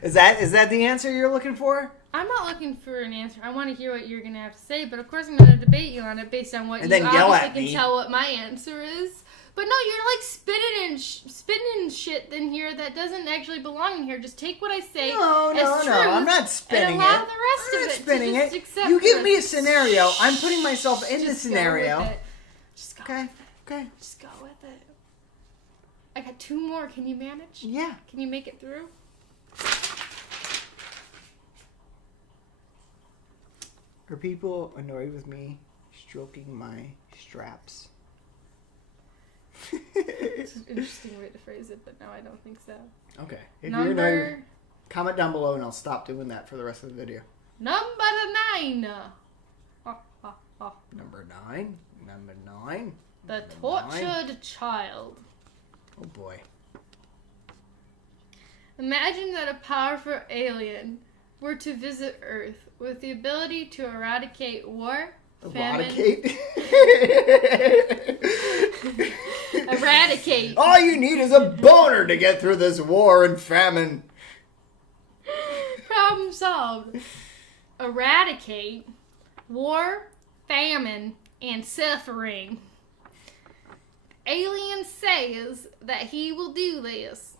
Is that the answer you're looking for? I'm not looking for an answer. I want to hear what you're gonna have to say, but of course I'm gonna debate you on it based on what And you then yell obviously at can me. tell what my answer is. But no, you're spinning shit in here that doesn't actually belong in here. Just take what I say No, as truth I'm not spinning and allow it. the rest I'm of not it spinning to just it. accept You give it. me a scenario. I'm putting myself in the Just go scenario. with it. Just go. Okay. Okay. Just go with it. I got 2 more. Can you manage? Yeah. Can you make it through? Are people annoyed with me stroking my straps? It's an interesting way to phrase it, but no, I don't think so. Okay. If you're annoyed, Number comment down below and I'll stop doing that for the rest of the video. 9. Number 9. Number 9. The Number tortured child. Oh boy. Imagine Imagine that a powerful alien were to visit Earth with the ability to eradicate war, famine, eradicate. All you need is a boner to get through this war and famine. Problem solved. Eradicate war, famine, and suffering. Alien says that he will do this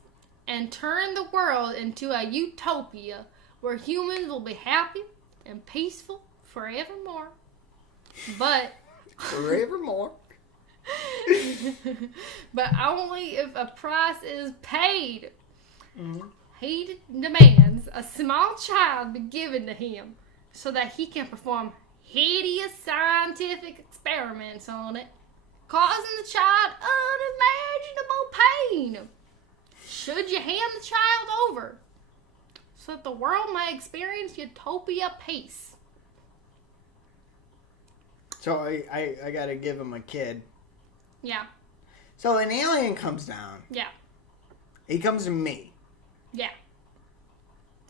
and turn the world into a utopia where humans will be happy and peaceful forevermore. But Forevermore. but only if a price is paid. Mm-hmm. He demands a small child be given to him so that he can perform hideous scientific experiments on it, causing the child unimaginable pain. Should you hand the child over so that the world may experience utopia peace? So I gotta give him a kid. Yeah, So an alien comes down. yeah, He comes to me yeah.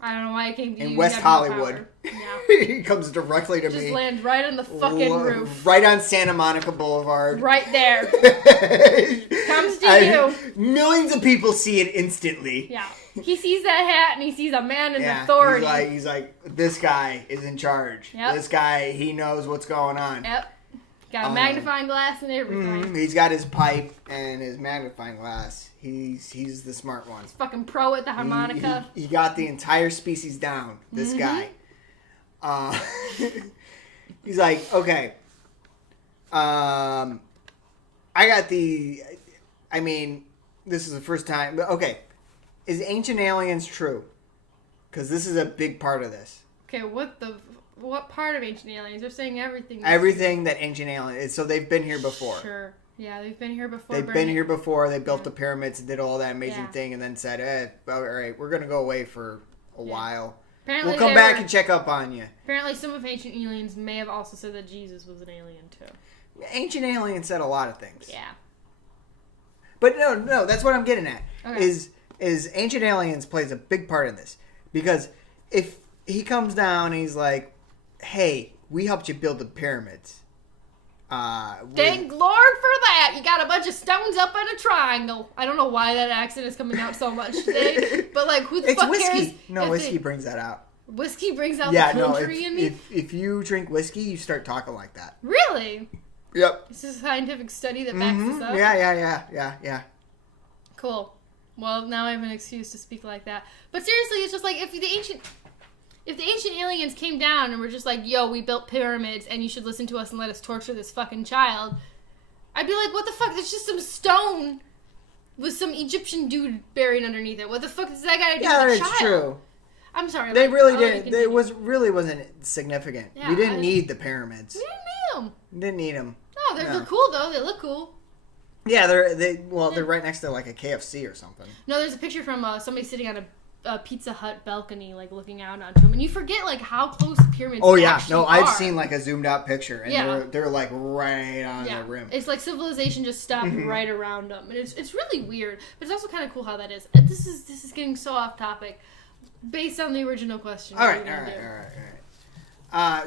I don't know why I came to you. in You West have no Hollywood. power. Yeah. He comes directly to Just me. land right on the fucking roof. Right on Santa Monica Boulevard. Right there. Comes to you. Millions of people see it instantly. Yeah. He sees that hat and he sees a man in Yeah, authority. He's like, this guy is in charge. Yep. This guy, he knows what's going on. Yep. Got a magnifying glass and everything. He's got his pipe and his magnifying glass. He's the smart one. Fucking pro at the harmonica. He got the entire species down. This guy. He's like, okay. I got the. I mean, this is the first time. But okay, is Ancient Aliens true? Because this is a big part of this. Okay, what part of Ancient Aliens? They're saying everything. Everything that Ancient Aliens. So they've been here before. Sure. Yeah, they've been here before. They've been here before. They built Yeah. the pyramids and did all that amazing Yeah. thing, and then said, all right, we're gonna go away for a while. Apparently we'll come back and check up on you. Apparently some of ancient aliens may have also said that Jesus was an alien too. Ancient aliens said a lot of things. Yeah. But no, that's what I'm getting at. Okay. Is Ancient Aliens plays a big part in this. Because if he comes down and he's like, hey, we helped you build the pyramids. Thank Lord for that. You got a bunch of stones up in a triangle. I don't know why that accent is coming out so much today. But like, who the fuck whiskey. cares? No, whiskey brings that out. Whiskey brings out the country in me? If you drink whiskey, you start talking like that. Really? Yep. This is a scientific study that backs this up? Yeah. Cool. Well, now I have an excuse to speak like that. But seriously, it's just like, if the ancient aliens came down and were just like, yo, we built pyramids and you should listen to us and let us torture this fucking child, I'd be like, what the fuck? It's just some stone with some Egyptian dude buried underneath it. What the fuck does that got to do with a child? Yeah, it's true. I'm sorry. They really didn't. It wasn't significant. Yeah, we didn't need the pyramids. We didn't need them. Didn't need them. No, they're cool though. They look cool. Yeah, they're right next to like a KFC or something. No, there's a picture from somebody sitting on a Pizza Hut balcony, like looking out onto them, and you forget like how close the pyramids. Oh yeah, actually are. I've seen like a zoomed out picture, and Yeah. they're like right on the rim. It's like civilization just stopped right around them, and it's really weird, but it's also kind of cool how that is. This is getting so off topic, based on the original question. All right.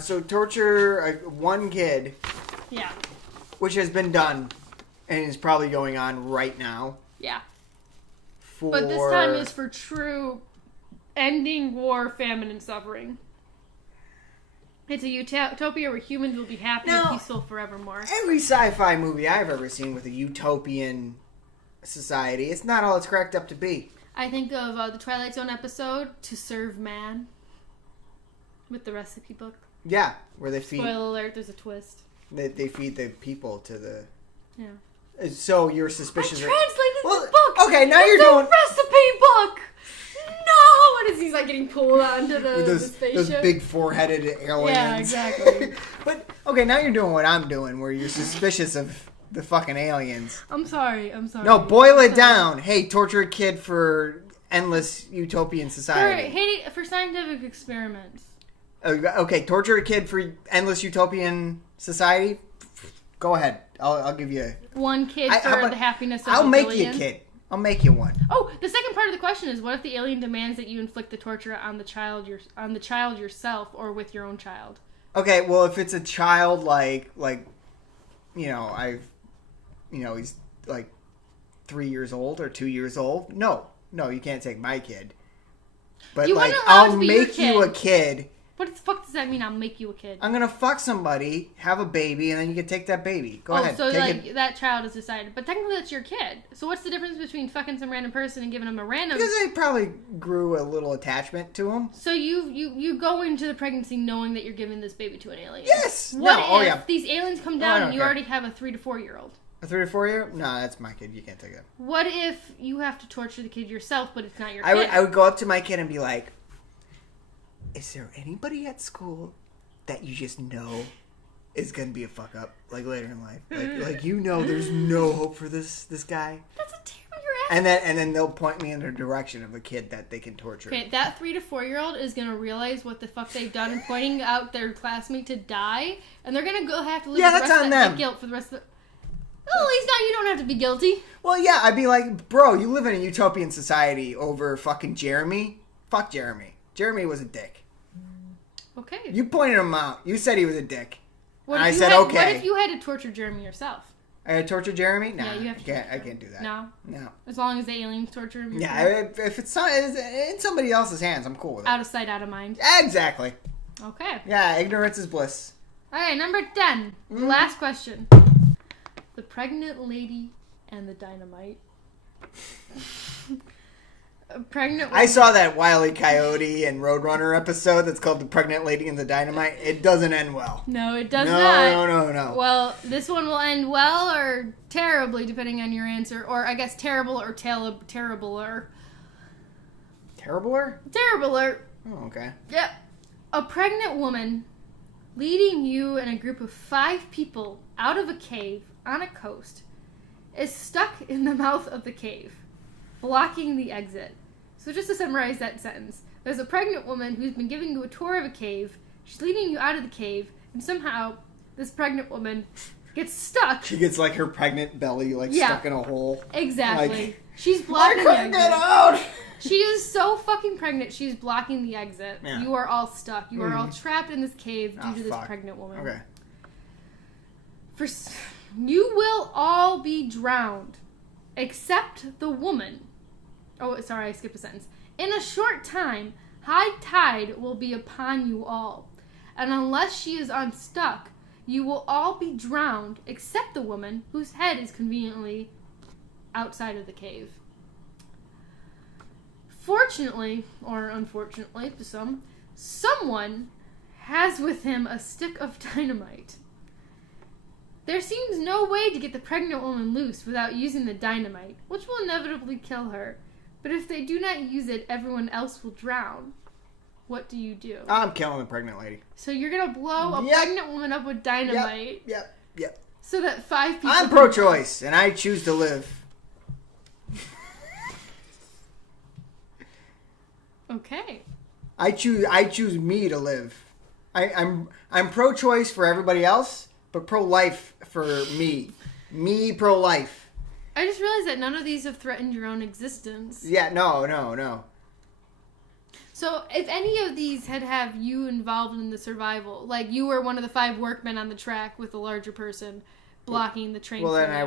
So torture one kid. Yeah. Which has been done, and is probably going on right now. Yeah. But this time is for true ending war, famine, and suffering. It's a utopia where humans will be happy and peaceful forevermore. Every sci-fi movie I've ever seen with a utopian society, it's not all it's cracked up to be. I think of the Twilight Zone episode, To Serve Man, with the recipe book. Yeah, where they feed... Spoiler alert, there's a twist. They feed the people to the... Yeah. So you're suspicious... I translated the book! Okay, now it's you're doing... a recipe book! No! What is he's like getting pulled onto the spaceship? Those big four-headed aliens. Yeah, exactly. But, okay, now you're doing what I'm doing, where you're suspicious of the fucking aliens. I'm sorry. No, boil it down. Hey, torture a kid for endless utopian society. For scientific experiments. Okay, torture a kid for endless utopian society? Go ahead. I'll give you... One kid for the happiness of I'll make billion. you a kid. I'll make you one. Oh, the second part of the question is, what if the alien demands that you inflict the torture on the child yourself or with your own child? Okay, well, if it's a child like he's like 3 years old or 2 years old, no, you can't take my kid. But like, I'll make you a kid. What the fuck does that mean? I'll make you a kid. I'm gonna fuck somebody, have a baby, and then you can take that baby. Go ahead. So like that child is decided, but technically that's your kid. So what's the difference between fucking some random person and giving them a random? Because they probably grew a little attachment to him. So you go into the pregnancy knowing that you're giving this baby to an alien. Yes. What if these aliens come down and you care. already have a 3 to 4 year old? A 3 to 4 year? No, that's my kid. You can't take that. What if you have to torture the kid yourself, but it's not your kid? kid? I would go up to my kid and be like, is there anybody at school that you just know is gonna be a fuck up like later in life? Like there's no hope for this guy. That's a terrible you're asking. And then they'll point me in the direction of a kid that they can torture. Okay, that 3 to 4 year old is gonna realize what the fuck they've done and pointing out their classmate to die, and they're gonna go have to live with the rest of that guilt for the rest of the. Well, at least now you don't have to be guilty. Well, yeah, I'd be like, bro, you live in a utopian society over fucking Jeremy. Fuck Jeremy. Jeremy was a dick. Okay. You pointed him out. You said he was a dick. And I said, okay. okay. What if you had to torture Jeremy yourself? I had to torture Jeremy? Nah, yeah, you have to I can't do that. No? As long as the aliens torture him? Yeah, if it's in somebody else's hands, I'm cool with it. Out of sight, out of mind. Exactly. Okay. Yeah, ignorance is bliss. Alright, number 10. Last question. The pregnant lady and the dynamite. I saw that Wile E. Coyote and Roadrunner episode that's called The Pregnant Lady and the Dynamite. It doesn't end well. No, it does not. No. Well, this one will end well or terribly, depending on your answer. Or, I guess, terrible or terribler. Terribler? Terribler. Oh, okay. Yep. A pregnant woman leading you and a group of 5 people out of a cave on a coast is stuck in the mouth of the cave, blocking the exit. So just to summarize that sentence, There's a pregnant woman who's been giving you a tour of a cave. She's leading you out of the cave, and somehow this pregnant woman gets stuck. She gets like her pregnant belly stuck in a hole. Exactly. She's blocking the exit. Get out! She is so fucking pregnant. She's blocking the exit. Yeah. You are all stuck. You are all trapped in this cave due to this fuck. pregnant woman. Okay. You will all be drowned, except the woman. Oh, sorry, I skipped a sentence. In a short time, high tide will be upon you all, and unless she is unstuck, you will all be drowned, except the woman whose head is conveniently outside of the cave. Fortunately, or unfortunately to some, someone has with him a stick of dynamite. There seems no way to get the pregnant woman loose without using the dynamite, which will inevitably kill her. But if they do not use it, everyone else will drown. What do you do? I'm killing the pregnant lady. So you're going to blow a pregnant woman up with dynamite? Yep. So that 5 people... I'm pro-choice, and I choose to live. Okay. I choose me to live. I'm pro-choice for everybody else, but pro-life for me. Me pro-life. I just realized that none of these have threatened your own existence. Yeah, no. So if any of these had have you involved in the survival, like you were one of the 5 workmen on the track with a larger person blocking the train. Well, then I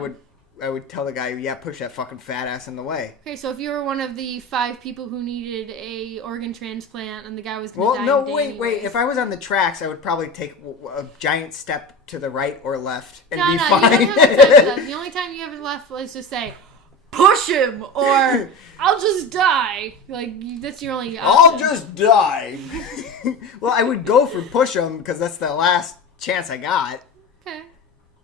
would tell the guy, push that fucking fat ass in the way. Okay, so if you were one of the 5 people who needed a organ transplant and the guy was going to die wait. If I was on the tracks, I would probably take a giant step to the right or left and be fine. fine. You don't have that stuff. The only time you have left is just say, push him, or I'll just die. That's your only option. I'll just die. Well, I would go for push him because that's the last chance I got. Okay.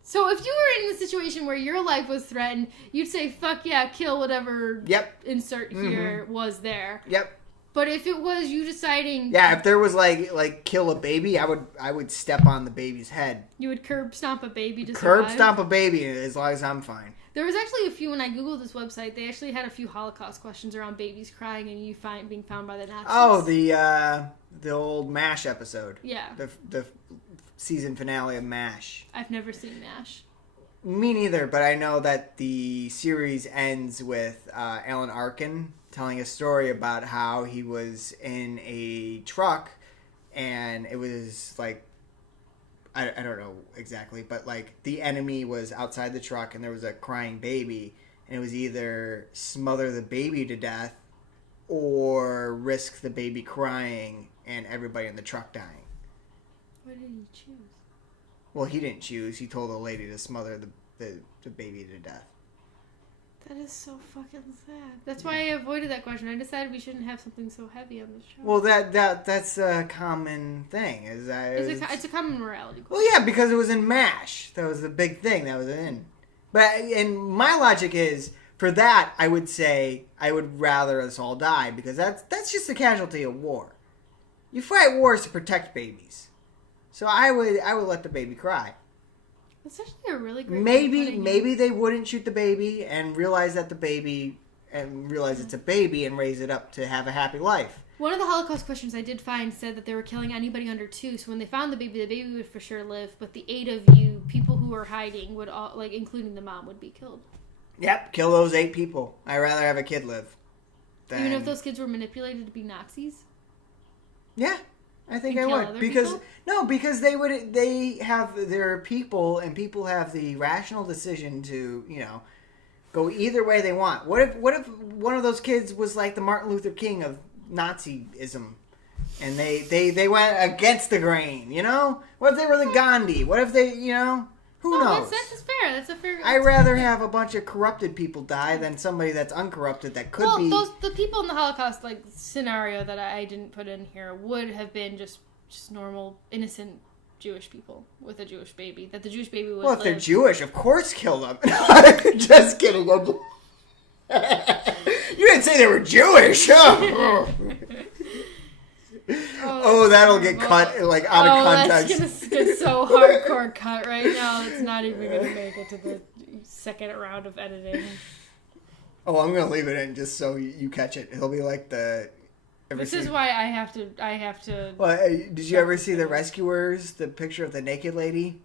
So if you were in a situation where your life was threatened, you'd say, fuck yeah, kill whatever insert here was there. Yep. But if it was you deciding... Yeah, if there was like kill a baby, I would step on the baby's head. You would curb stomp a baby to survive? Curb stomp a baby as long as I'm fine. There was actually a few, when I Googled this website, they actually had a few Holocaust questions around babies crying and you being found by the Nazis. Oh, the old MASH episode. Yeah. The season finale of MASH. I've never seen MASH. Me neither, but I know that the series ends with Alan Arkin telling a story about how he was in a truck and it was like, I don't know exactly, but the enemy was outside the truck and there was a crying baby and it was either smother the baby to death or risk the baby crying and everybody in the truck dying. What did he choose? Well, he didn't choose. He told the lady to smother the baby to death. That is so fucking sad. That's why I avoided that question. I decided we shouldn't have something so heavy on the show. Well, that's a common thing. It's a common morality question. Well, yeah, because it was in MASH. That was the big thing that was in. And my logic is, for that, I would say I would rather us all die because that's just a casualty of war. You fight wars to protect babies. So I would let the baby cry. That's actually a really great Maybe they wouldn't shoot the baby and realize that it's a baby and raise it up to have a happy life. One of the Holocaust questions I did find said that they were killing anybody under 2. So when they found the baby would for sure live, but the 8 of you, people who were hiding, would all, including the mom, would be killed. Yep, kill those 8 people. I'd rather have a kid live. Even if those kids were manipulated to be Nazis? Yeah. I think I would because they have their people and people have the rational decision to go either way they want. What if one of those kids was like the Martin Luther King of Nazism and they went against the grain? What if they were the Gandhi? What if they who knows? That's fair. That's a fair. I'd rather have a bunch of corrupted people die than somebody that's uncorrupted that could be. The people in the Holocaust scenario that I didn't put in here would have been just normal, innocent Jewish people with a Jewish baby. That the Jewish baby would. Well, if they're Jewish, of course, kill them. Just kidding. You didn't say they were Jewish. Oh, that'll get cut out of context. That's gonna get so hardcore cut right now. It's not even gonna make it to the second round of editing. Oh, I'm gonna leave it in just so you catch it. It'll be like the This is why I have to. Well, did you ever see The Rescuers? The picture of the naked lady.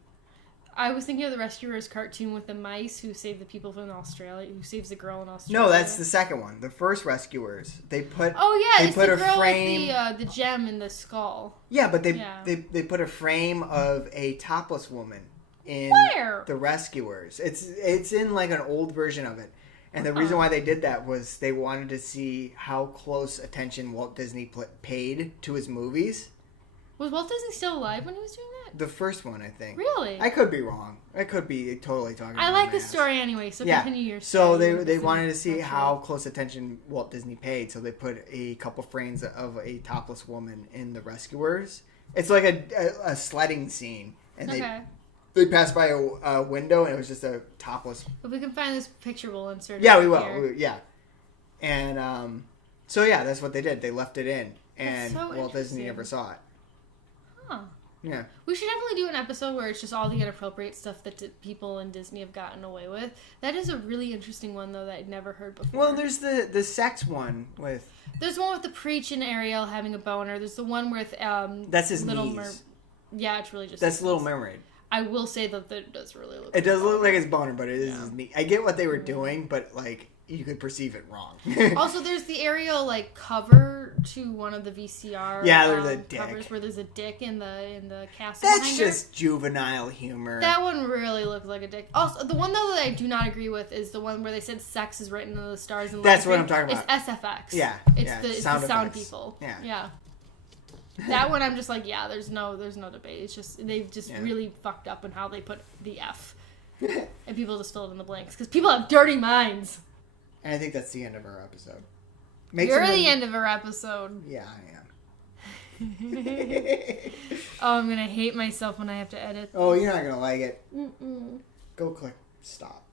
I was thinking of the Rescuers cartoon with the mice who save the people from Australia, who saves the girl in Australia. No, that's the second one. The first Rescuers. They put. Oh yeah, they it's put the a girl frame. with the gem in the skull. Yeah, but they put a frame of a topless woman in Where? The Rescuers. It's in like an old version of it, and the reason why they did that was they wanted to see how close attention Walt Disney paid to his movies. Was Walt Disney still alive when he was doing that? The first one, I think. Really? I could be wrong. I could be totally talking. I like the story anyway, so continue your story. So they wanted to see how close attention Walt Disney paid, so they put a couple frames of a topless woman in The Rescuers. It's like a sledding scene, and they passed by a window, and it was just a topless. If we can find this picture, we'll insert it. Yeah, we will. Here. Yeah, and so yeah, that's what they did. They left it in, and so Walt Disney never saw it. Huh. Yeah. We should definitely do an episode where it's just all the inappropriate stuff that people in Disney have gotten away with. That is a really interesting one, though, that I'd never heard before. Well, there's the sex one with... There's one with the preach and Ariel having a boner. There's the one with... that's his knees. Yeah, it's really just... That's Little Mermaid. I will say that it does really look... It does look like his boner, but it is his knee. I get what they were doing, but, like... You could perceive it wrong. Also, there's the Ariel cover to one of the VCR. Yeah, there's a dick. Covers where there's a dick in the castle. That's just juvenile humor. That one really looks like a dick. Also, the one though that I do not agree with is the one where they said sex is written in the stars and that's what I'm talking about. It's SFX. Yeah, it's the sound people. Yeah. That one I'm just like, yeah, there's no debate. It's just they've just really fucked up in how they put the F, and people just fill it in the blanks because people have dirty minds. And I think that's the end of our episode. You're the end of our episode. Yeah, I am. Oh, I'm going to hate myself when I have to edit. Oh, you're not going to like it. Mm-mm. Go click stop.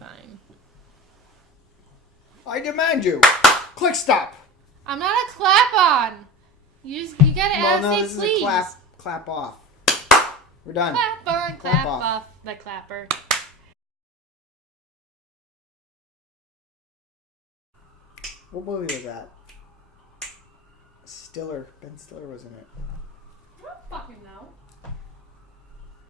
Fine. I demand you. Click stop. I'm not a clap on. You got to say this please. Is a clap off. We're done. Clap on, clap off the clapper. What movie was that? Ben Stiller was in it. I don't fucking know.